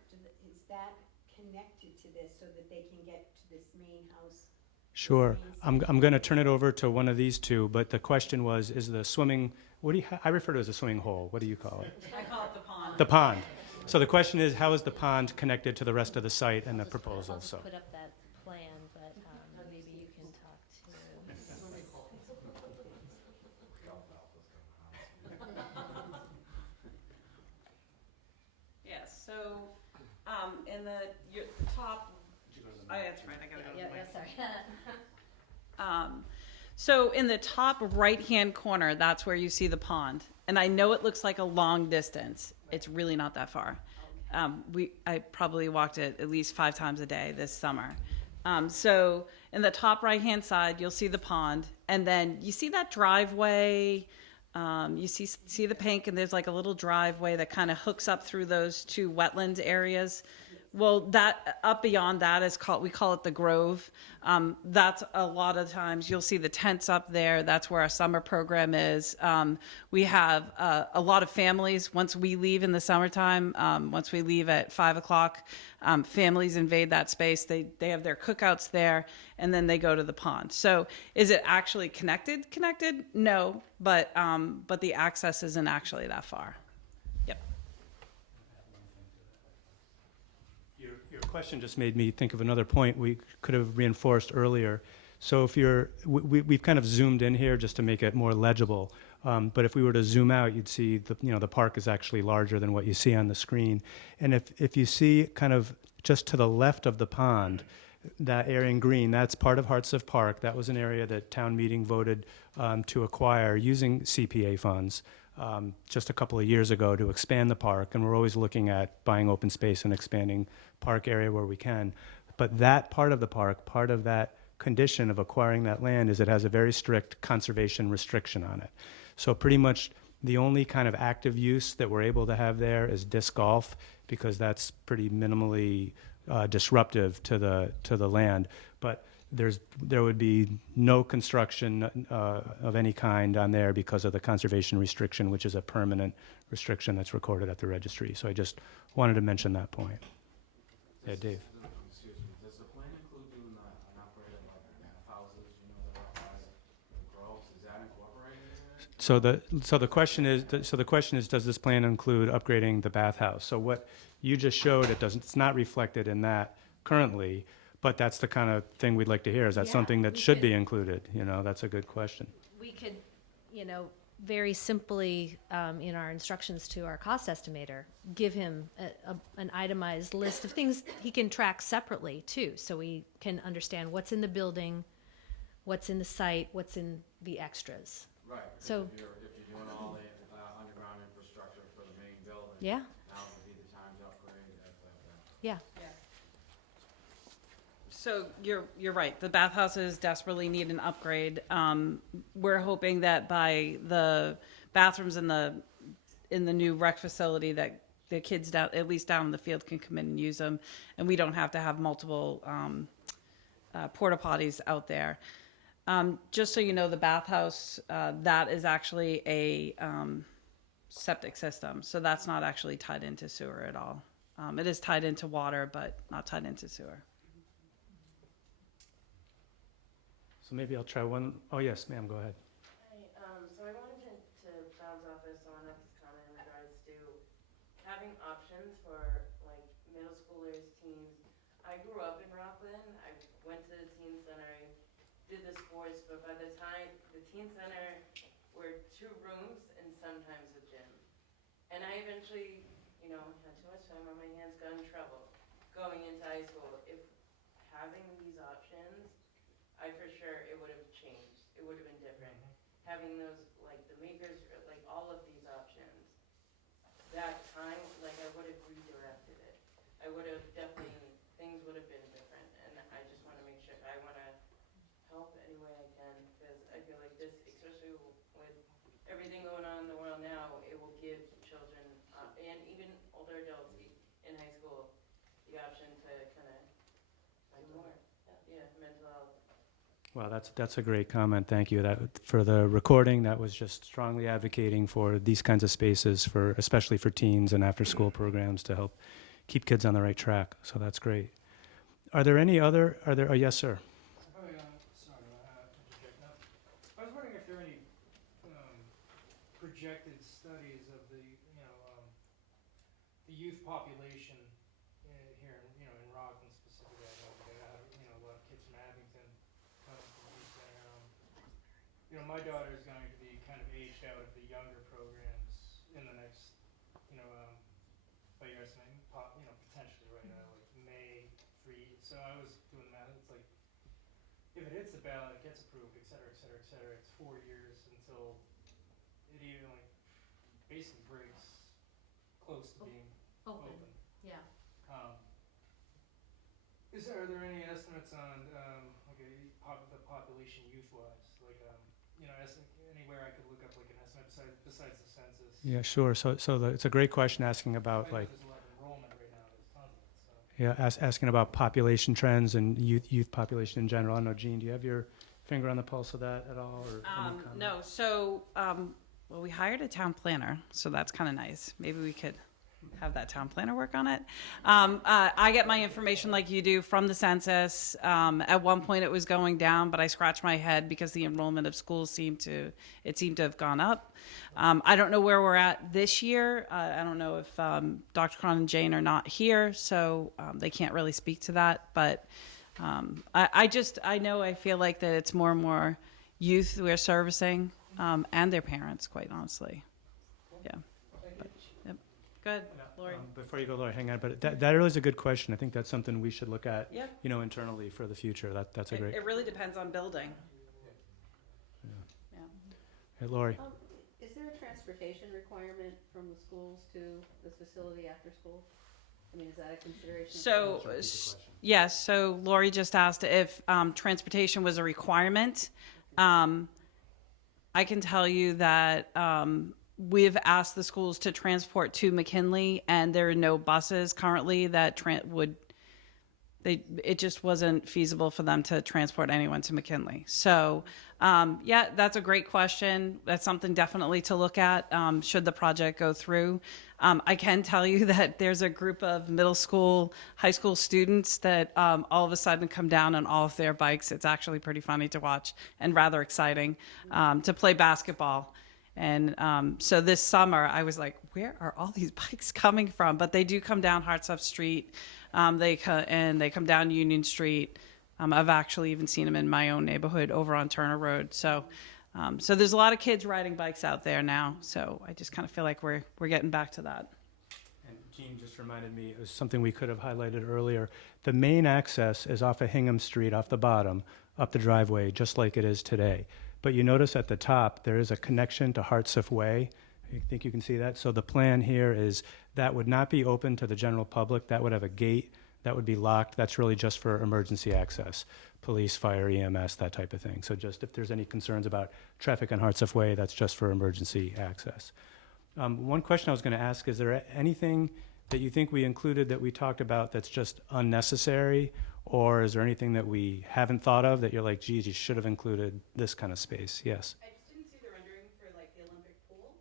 Is that connected to this so that they can get to this main house? Sure. I'm going to turn it over to one of these two, but the question was, is the swimming, I refer to it as a swimming hole. What do you call it? I call it the pond. The pond. So the question is, how is the pond connected to the rest of the site and the I'll just proposal? So put up that plan, but maybe you can talk to. Yes, so, in the top, oh, that's right, I gotta go. Yeah, sorry. So in the top right-hand corner, that's where you see the pond. And I know it looks like a long distance. It's really not that far. I probably walked it at least 5 times a day this summer. So in the top right-hand side, you'll see the pond. And then you see that driveway. You see the pink, and there's like a little driveway that kind of hooks up through those 2 wetlands areas. Well, that up beyond that we call it the Grove. That's a lot of times you'll see the tents up there. That's where our summer program is. We have a lot of families. Once we leave in the summertime, once we leave at 5 o'clock, families invade that space. They have their cookouts there, and then they go to the pond. So is it actually connected? Connected? No, but the access isn't actually that far. Yep. Your question just made me think of another point we could have reinforced earlier. So if we've kind of zoomed in here just to make it more legible. But if we were to zoom out, you'd see the park is actually larger than what you see on the screen. And if you see kind of just to the left of the pond, that area in green, that's part of Hearts of Park. That was an area that town meeting voted to acquire using CPA funds just a couple of years ago to expand the park. And we're always looking at buying open space and expanding park area where we can. But that part of the park, part of that condition of acquiring that land is it has a very strict conservation restriction on it. So pretty much the only kind of active use that we're able to have there is disc golf, because that's pretty minimally disruptive to the land. But there would be no construction of any kind on there because of the conservation restriction, which is a permanent restriction that's recorded at the registry. So I just wanted to mention that point. Yeah, Dave. Excuse me, does the plan include doing an upgrade of like houses, that are by the groves? Is that incorporated in there? So the question is, does this plan include upgrading the bathhouse? So what you just showed, it's not reflected in that currently, but that's the kind of thing we'd like to hear. Is that Yeah, something that we should could- be included? That's a good question. We could, very simply, in our instructions to our cost estimator, give him an itemized list of things he can track separately too, so we can understand what's in the building, what's in the site, what's in the extras. Right. So- If you're doing all the underground infrastructure for the main building. Yeah. Now would be the time to upgrade that. Yeah. So you're right. The bathhouses desperately need an upgrade. We're hoping that by the bathrooms in the new rec facility that the kids down, at least down in the field, can come in and use them, and we don't have to have multiple porta potties out there. Just so you know, the bathhouse that is actually a septic system, so that's not actually tied into sewer at all. It is tied into water, but not tied into sewer. So maybe I'll try one. Oh, yes, ma'am, go ahead. Hi, so I wanted to bounce off of someone else's comment in regards to having options for like middle schoolers, teens. I grew up in Rockland. I went to the teen center. I did the sports, but by the time the teen center were 2 rooms and sometimes a gym. And I eventually, had too much time on my hands, got in trouble going into high school. If having these options, I for sure it would have changed. It would have been different. Having those, like the makers, like all of these options. That time, like I would have redirected it. I would have definitely, things would have been different. And I just want to make sure, I want to help any way I can, because I feel like this, especially with everything going on in the world now, it will give children, and even older adults in high school, the option to kind of do more. Yeah, mental health. Well, that's a great comment. Thank you. That for the recording, that was just strongly advocating for these kinds of spaces for especially for teens and after-school programs to help keep kids on the right track. So that's great. Are there any other? Are there? Oh, yes, sir. Sorry, interject. I was wondering if there are any projected studies of the the youth population here in Rockland specifically. I know they have a lot of kids from Abington coming from East there. My daughter is going to be kind of aged out of the younger programs in the next by your estimating, potentially right now, like May 3. So I was doing that. It's like if it hits the ballot, it gets approved, et cetera, et cetera, et cetera. It's 4 years until it even basically breaks close to being open. Yeah. Are there any estimates on the population youth-wise? Anywhere I could look up an estimate besides the census. Yeah, sure. It's a great question asking about There's a lot of enrollment right now. There's tons of it. So. Yeah, asking about population trends and youth population in general. I don't know, Jean, do you have your finger on the pulse of that at all? Or any comment? No. So, well, we hired a town planner, so that's kind of nice. Maybe we could have that town planner work on it. I get my information like you do from the census. At one point it was going down, but I scratched my head because the enrollment of schools seemed to have gone up. I don't know where we're at this year. I don't know if Dr. Cron and Jane are not here, so they can't really speak to that. But I feel like that it's more and more youth we're servicing and their parents, quite honestly. Yeah. Yep. Good. Lori. Before you go, Lori, hang on. But that really is a good question. I think that's something we should look at, Yep. Internally for the future. That's a great. It really depends on building. Yeah. Hey, Lori. Is there a transportation requirement from the schools to this facility after school? I mean, is that a consideration? So, yes. So Lori just asked if transportation was a requirement. I can tell you that we've asked the schools to transport to McKinley, and there are no buses currently that it just wasn't feasible for them to transport anyone to McKinley. So, yeah, that's a great question. That's something definitely to look at should the project go through. I can tell you that there's a group of middle school, high school students that all of a sudden come down on all of their bikes. It's actually pretty funny to watch and rather exciting to play basketball. And so this summer, I was like, where are all these bikes coming from? But they do come down Hartsuff Street. They come down Union Street. I've actually even seen them in my own neighborhood over on Turner Road. So there's a lot of kids riding bikes out there now. So I just kind of feel like we're getting back to that. And Jean just reminded me, it was something we could have highlighted earlier. The main access is off of Hingham Street, off the bottom, up the driveway, just like it is today. But you notice at the top, there is a connection to Hartsuff Way. I think you can see that. So the plan here is that would not be open to the general public. That would have a gate. That would be locked. That's really just for emergency access, police, fire, EMS, that type of thing. So just if there's any concerns about traffic on Hartsuff Way, that's just for emergency access. One question I was going to ask, is there anything that you think we included that we talked about that's just unnecessary? Or is there anything that we haven't thought of that you're like, geez, you should have included this kind of space? Yes. I just didn't see the rendering for the Olympic pool.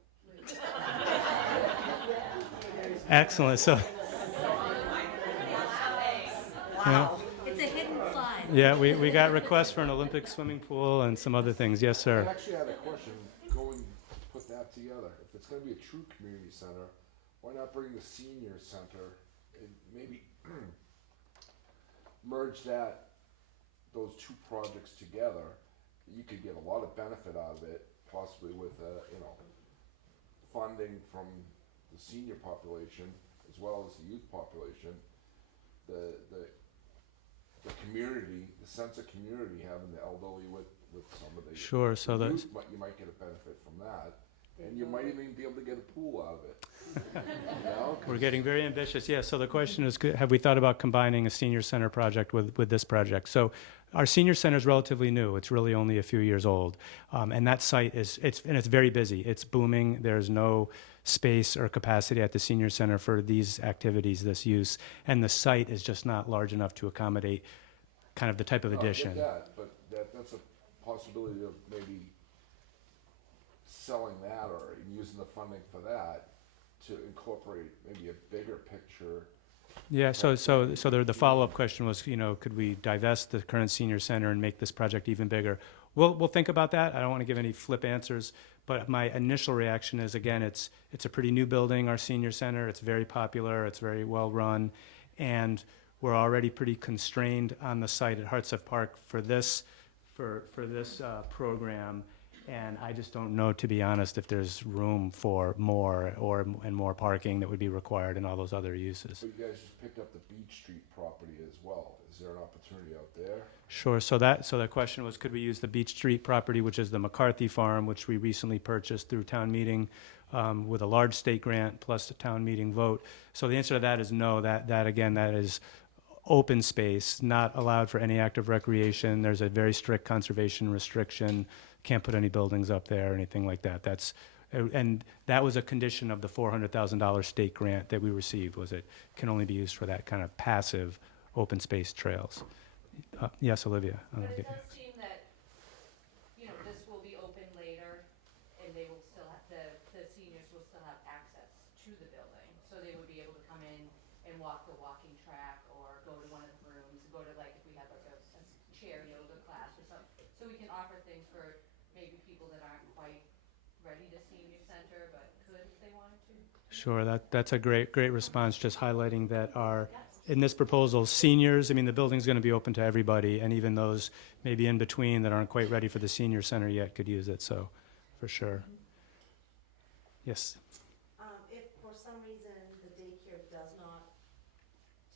Excellent. So. Wow. It's a hidden slide. Yeah, we got requests for an Olympic swimming pool and some other things. Yes, sir. I actually had a question going to put that together. If it's going to be a true community center, why not bring the senior center and maybe merge those two projects together? You could get a lot of benefit out of it, possibly with funding from the senior population as well as the youth population. The community, the sense of community, having the elderly with some of the Sure. So youth, that's you might get a benefit from that, and you might even be able to get a pool out of it. You know? We're getting very ambitious. Yeah, so the question is, have we thought about combining a senior center project with this project? So our senior center is relatively new. It's really only a few years old. And that site it's very busy. It's booming. There's no space or capacity at the senior center for these activities, this use. And the site is just not large enough to accommodate kind of the type of No, I get addition. that, but that's a possibility of maybe selling that or using the funding for that to incorporate maybe a bigger picture. Yeah, so the follow-up question was, could we divest the current senior center and make this project even bigger? We'll think about that. I don't want to give any flip answers, but my initial reaction is, again, it's a pretty new building, our senior center. It's very popular. It's very well run, and we're already pretty constrained on the site at Hartsuff Park for this program. And I just don't know, to be honest, if there's room for more and more parking that would be required and all those other uses. But you guys just picked up the Beach Street property as well. Is there an opportunity out there? Sure. So the question was, could we use the Beach Street property, which is the McCarthy Farm, which we recently purchased through town meeting with a large state grant plus a town meeting vote? So the answer to that is no. That again, that is open space, not allowed for any active recreation. There's a very strict conservation restriction. Can't put any buildings up there or anything like that. And that was a condition of the $400,000 state grant that we received, was it can only be used for that kind of passive open space trails. Yes, Olivia. But it does seem that, this will be open later, and they will still have, the seniors will still have access to the building. So they would be able to come in and walk the walking track, or go to one of the rooms, go to, like, if we have like a chair yoga class or something. So we can offer things for maybe people that aren't quite ready to senior center, but could if they wanted to. Sure, that's a great response, just highlighting that in this proposal, seniors, I mean, the building's going to be open to everybody, and even those maybe in between that aren't quite ready for the senior center yet could use it, so for sure. Yes? If for some reason the daycare does not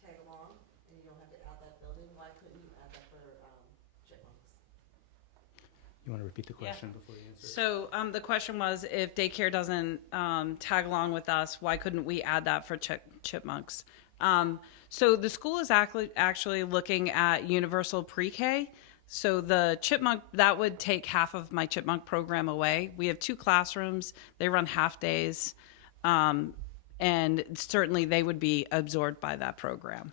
tag along and you don't have to add that building, why couldn't you add that for chipmunks? You want to repeat the question before you answer? So the question was, if daycare doesn't tag along with us, why couldn't we add that for chipmunks? So the school is actually looking at universal pre-K. So the chipmunk, that would take half of my chipmunk program away. We have 2 classrooms. They run half days. And certainly they would be absorbed by that program.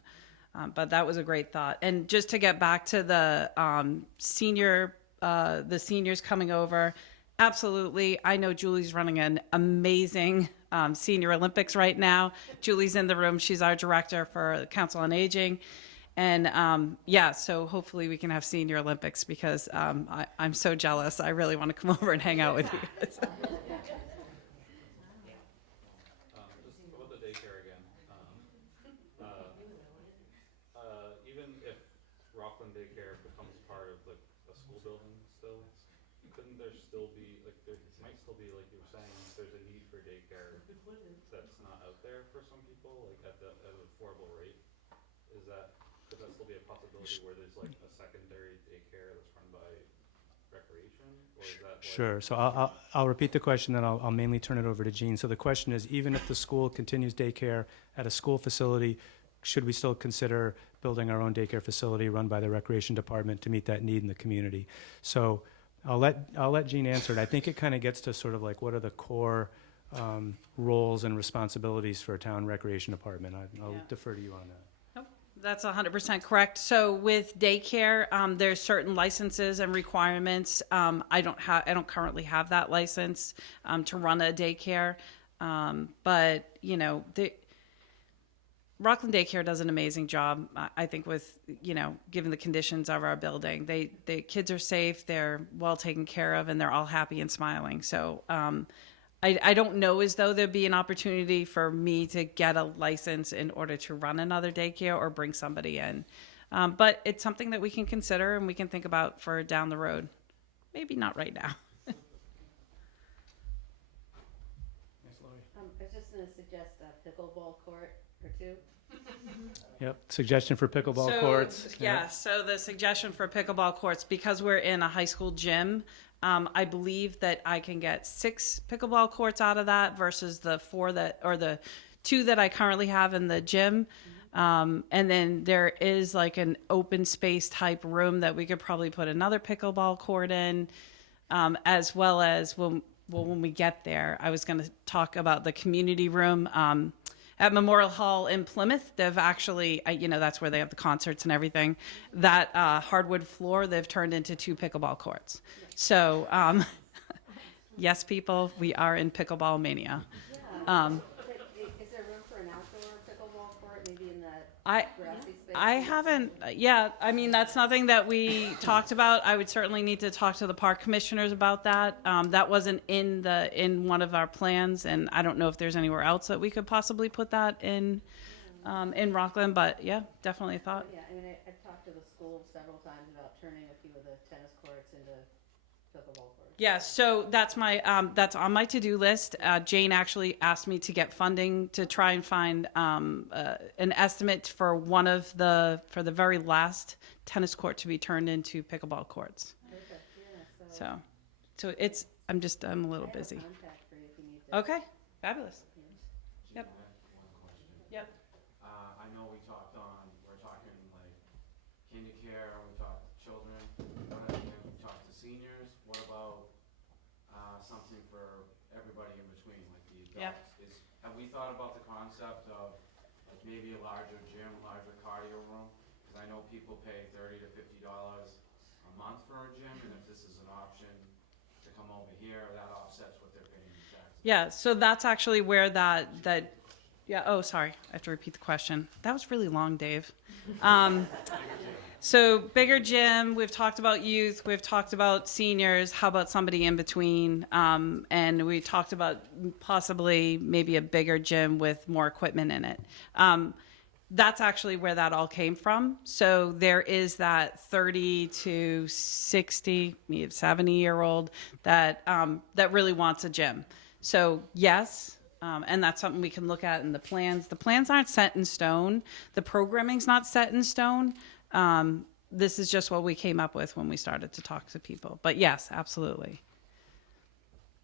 But that was a great thought. And just to get back to the seniors coming over, absolutely. I know Julie's running an amazing Senior Olympics right now. Julie's in the room. She's our director for Council on Aging. And so hopefully we can have Senior Olympics, because I'm so jealous. I really want to come over and hang out with you guys. Just about the daycare again. Even if Rockland Daycare becomes part of like a school building still, couldn't there still be, like, there might still be, like you were saying, there's a need for daycare that's not out there for some people, like at an affordable rate? Could that still be a possibility where there's like a secondary daycare that's run by recreation, or is that like? Sure. So I'll repeat the question, then I'll mainly turn it over to Jean. So the question is, even if the school continues daycare at a school facility, should we still consider building our own daycare facility run by the recreation department to meet that need in the community? So I'll let Jean answer it. I think it kind of gets to sort of like, what are the core roles and responsibilities for a town recreation department? I'll defer to you on that. That's 100% correct. So with daycare, there's certain licenses and requirements. I don't currently have that license to run a daycare, but Rockland Daycare does an amazing job, I think, with given the conditions of our building. The kids are safe, they're well taken care of, and they're all happy and smiling. So I don't know as though there'd be an opportunity for me to get a license in order to run another daycare or bring somebody in. But it's something that we can consider and we can think about for down the road. Maybe not right now. I was just gonna suggest a pickleball court or 2. Yep. Suggestion for pickleball courts. Yeah. So the suggestion for pickleball courts, because we're in a high school gym, I believe that I can get 6 pickleball courts out of that versus the 4 the 2 that I currently have in the gym. And then there is like an open space type room that we could probably put another pickleball court in, as well as when we get there, I was going to talk about the community room at Memorial Hall in Plymouth. They've actually, that's where they have the concerts and everything. That hardwood floor, they've turned into 2 pickleball courts. So, yes, people, we are in pickleball mania. Is there room for an outdoor pickleball court, maybe in that I grassy space? I haven't, that's nothing that we talked about. I would certainly need to talk to the park commissioners about that. That wasn't in one of our plans, and I don't know if there's anywhere else that we could possibly put that in Rockland, but yeah, definitely a thought. Yeah, I mean, I've talked to the school several times about turning a few of the tennis courts into pickleball courts. Yeah, so that's that's on my to-do list. Jane actually asked me to get funding to try and find an estimate for for the very last tennis court to be turned into pickleball courts. Perfect, yeah, So I'm a little busy. contact for you if you need to. Okay, fabulous. Yep. Gina, I have one question. Yep. I know we're talking like kinder care, we talked children, we talked to seniors. What about something for everybody in between, like the Yep. adults? Have we thought about the concept of like maybe a larger gym, larger cardio room? Because I know people pay $30 to $50 a month for a gym, and if this is an option to come over here, that offsets what they're paying in taxes. Yeah, so that's actually where sorry, I have to repeat the question. That was really long, Dave. So bigger gym, we've talked about youth, we've talked about seniors, how about somebody in between? And we talked about possibly maybe a bigger gym with more equipment in it. That's actually where that all came from. So there is that 30 to 60, maybe 70-year-old that really wants a gym. So yes, and that's something we can look at in the plans. The plans aren't set in stone. The programming's not set in stone. This is just what we came up with when we started to talk to people. But yes, absolutely.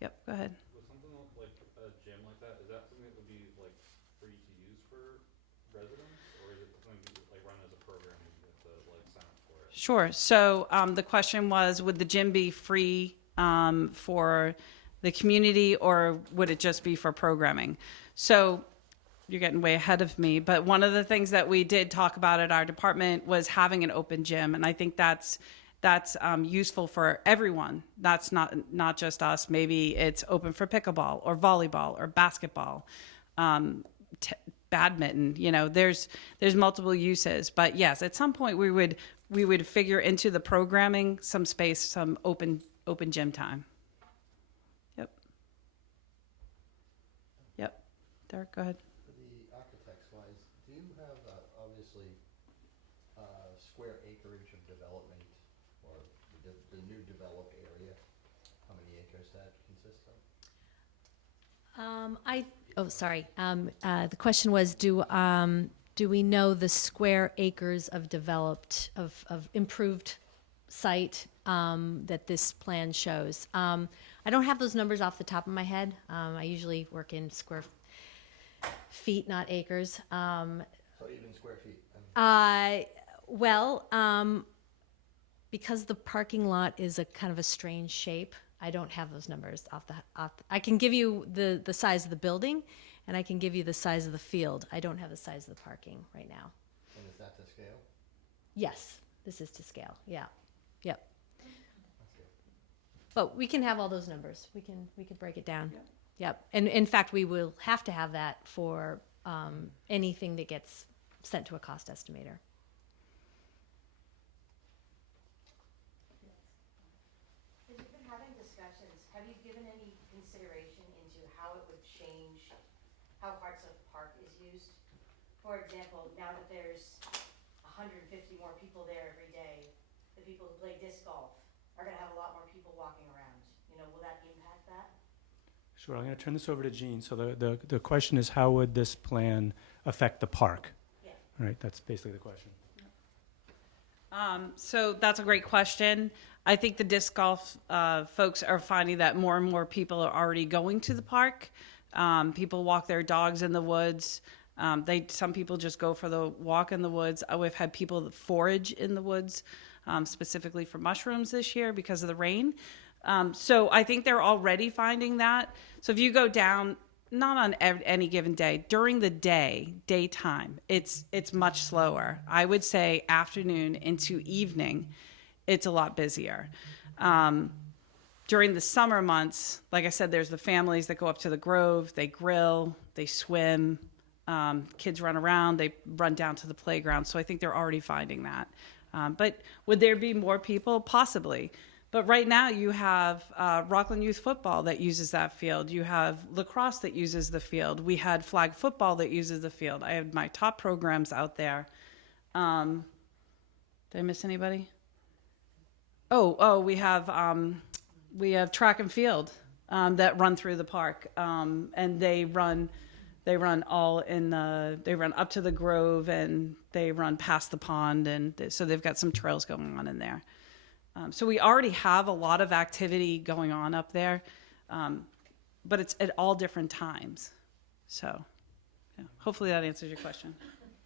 Yep, go ahead. With something like a gym like that, is that something that would be like free to use for residents, or is it something like run as a program and you have to like sign up for it? Sure. So the question was, would the gym be free for the community, or would it just be for programming? So you're getting way ahead of me, but one of the things that we did talk about at our department was having an open gym, and I think that's useful for everyone. That's not just us. Maybe it's open for pickleball or volleyball or basketball, badminton. There's multiple uses. But yes, at some point we would figure into the programming some space, some open gym time. Yep. Derek, go ahead. For the architects wise, do you have, obviously, square acreage of development, or the new developed area? How many acres that consists of? The question was, do we know the square acres of developed, of improved site that this plan shows? I don't have those numbers off the top of my head. I usually work in square feet, not acres. So even square feet? Because the parking lot is a kind of a strange shape, I don't have those numbers I can give you the size of the building, and I can give you the size of the field. I don't have the size of the parking right now. And is that to scale? Yes, this is to scale. Yeah. Yep. But we can have all those numbers. We can break it down. Yep. And in fact, we will have to have that for anything that gets sent to a cost estimator. As you've been having discussions, have you given any consideration into how it would change how Hartsfield Park is used? For example, now that there's 150 more people there every day, the people who play disc golf are gonna have a lot more people walking around. Will that impact that? Sure, I'm going to turn this over to Jean. So the question is, how would this plan affect the park? Yeah. Right, that's basically the question. So that's a great question. I think the disc golf folks are finding that more and more people are already going to the park. People walk their dogs in the woods. Some people just go for the walk in the woods. We've had people that forage in the woods, specifically for mushrooms this year because of the rain. So I think they're already finding that. So if you go down, not on any given day, during the day, daytime, it's much slower. I would say afternoon into evening, it's a lot busier. During the summer months, like I said, there's the families that go up to the Grove, they grill, they swim, kids run around, they run down to the playground. So I think they're already finding that. But would there be more people? Possibly. But right now you have Rockland Youth Football that uses that field. You have lacrosse that uses the field. We had flag football that uses the field. I had my top programs out there. Did I miss anybody? We have track and field that run through the park, and they run all they run up to the Grove and they run past the pond, and so they've got some trails going on in there. So we already have a lot of activity going on up there, but it's at all different times. So yeah, hopefully that answers your question.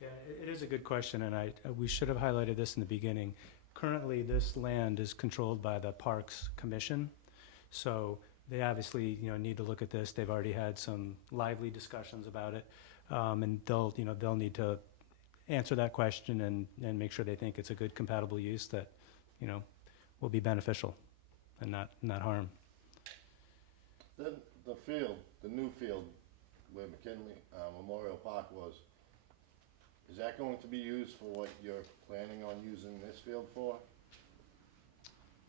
Yeah, it is a good question, and we should have highlighted this in the beginning. Currently, this land is controlled by the Parks Commission, so they obviously need to look at this. They've already had some lively discussions about it, and they'll need to answer that question and make sure they think it's a good compatible use that will be beneficial and not harm. Then the field, the new field where McKinley Memorial Park was, is that going to be used for what you're planning on using this field for?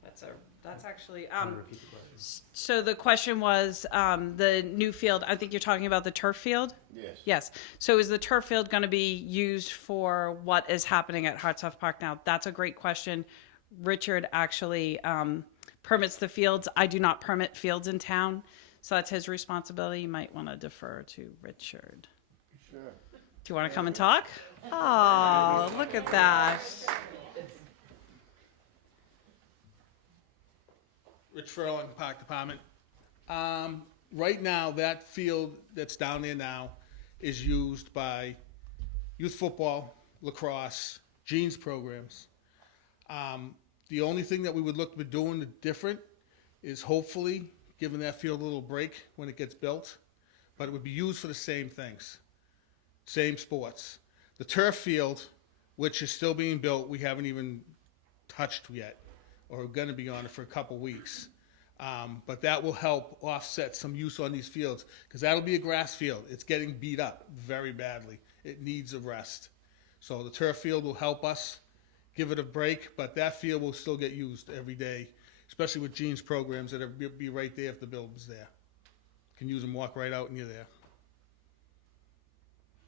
That's actually Can you repeat the question? so the question was the new field. I think you're talking about the turf field. Yes. Yes. So is the turf field going to be used for what is happening at Hartsoft Park now? That's a great question. Richard actually permits the fields. I do not permit fields in town, so that's his responsibility. You might want to defer to Richard. Sure. Do you want to come and talk? Oh, look at that. Rich Furlong, Park Department. Right now, that field that's down there now is used by youth football, lacrosse, jeans programs. The only thing that we would look to doing different is hopefully giving that field a little break when it gets built, but it would be used for the same things, same sports. The turf field, which is still being built, we haven't even touched yet, or we're going to be on it for a couple weeks. But that will help offset some use on these fields, because that'll be a grass field. It's getting beat up very badly. It needs a rest. So the turf field will help us give it a break, but that field will still get used every day, especially with jeans programs that'll be right there if the building's there. Can use them, walk right out and you're there.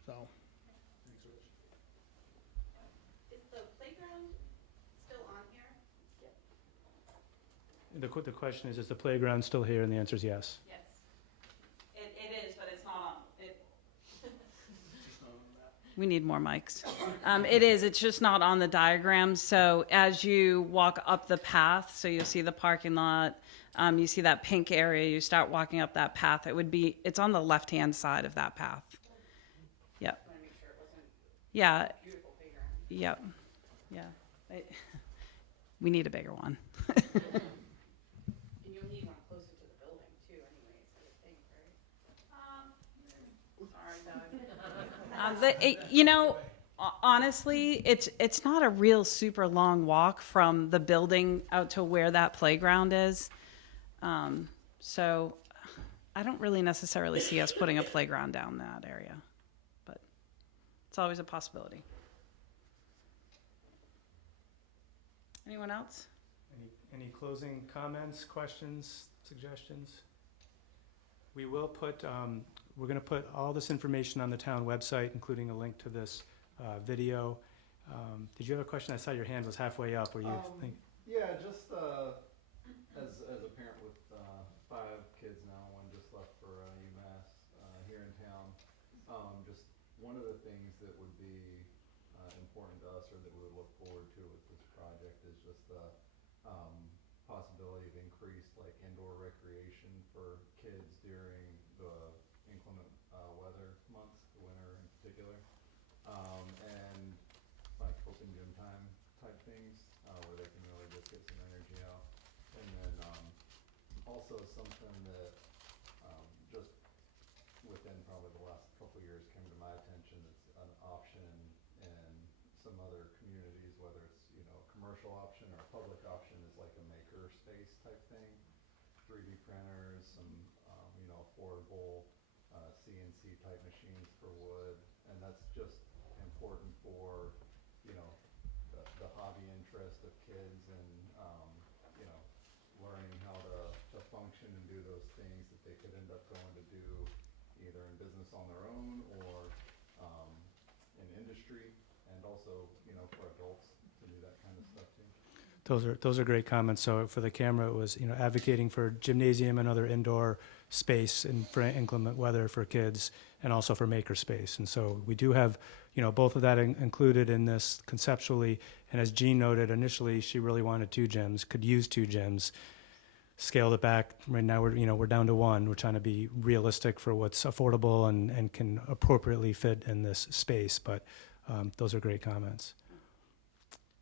So. Is the playground still on here? The question is the playground still here? And the answer is yes. Yes. It is, but it's not on. We need more mics. It is. It's just not on the diagram. So as you walk up the path, so you'll see the parking lot, you see that pink area, you start walking up that path. It's on the left-hand side of that path. Yep. I want to make sure it wasn't Yeah. beautiful playground. Yep. Yeah. We need a bigger one. And you'll need one closer to the building too anyways, I would think, right? Sorry, honestly, it's not a real super long walk from the building out to where that playground is. So I don't really necessarily see us putting a playground down that area, but it's always a possibility. Anyone else? Any closing comments, questions, suggestions? We will put, we're going to put all this information on the town website, including a link to this video. Did you have a question? I saw your hand was halfway up. Were you thinking? Yeah, just as a parent with 5 kids now, one just left for UMass here in town. Just one of the things that would be important to us, or that we would look forward to with this project, is just possibility of increased like indoor recreation for kids during the inclement weather months, the winter in particular, and like open gym time type things where they can really just get some energy out. And then also something that just within probably the last couple of years came to my attention that's an option in some other communities, whether it's, you know, a commercial option or a public option, is like a maker space type thing. 3D printers, some, you know, affordable CNC type machines for wood, and that's just important for, you know, the hobby interest of kids and, you know, learning how to function and do those things that they could end up going to do either in business on their own or in industry, and also, you know, for adults to do that kind of stuff too. Those are great comments. So for the camera, it was, you know, advocating for gymnasium and other indoor space and for inclement weather for kids, and also for maker space. And so we do have, you know, both of that included in this conceptually. And as Jean noted, initially she really wanted 2 gyms, could use 2 gyms. Scaled it back. Right now we're down to 1. We're trying to be realistic for what's affordable and can appropriately fit in this space. But those are great comments.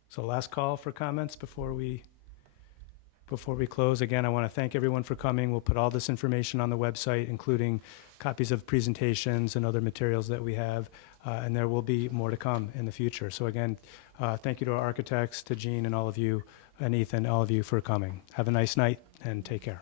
So last call for comments before we close. Again, I want to thank everyone for coming. We'll put all this information on the website, including copies of presentations and other materials that we have, and there will be more to come in the future. So again, thank you to our architects, to Jean and all of you, and Ethan, all of you for coming. Have a nice night and take care.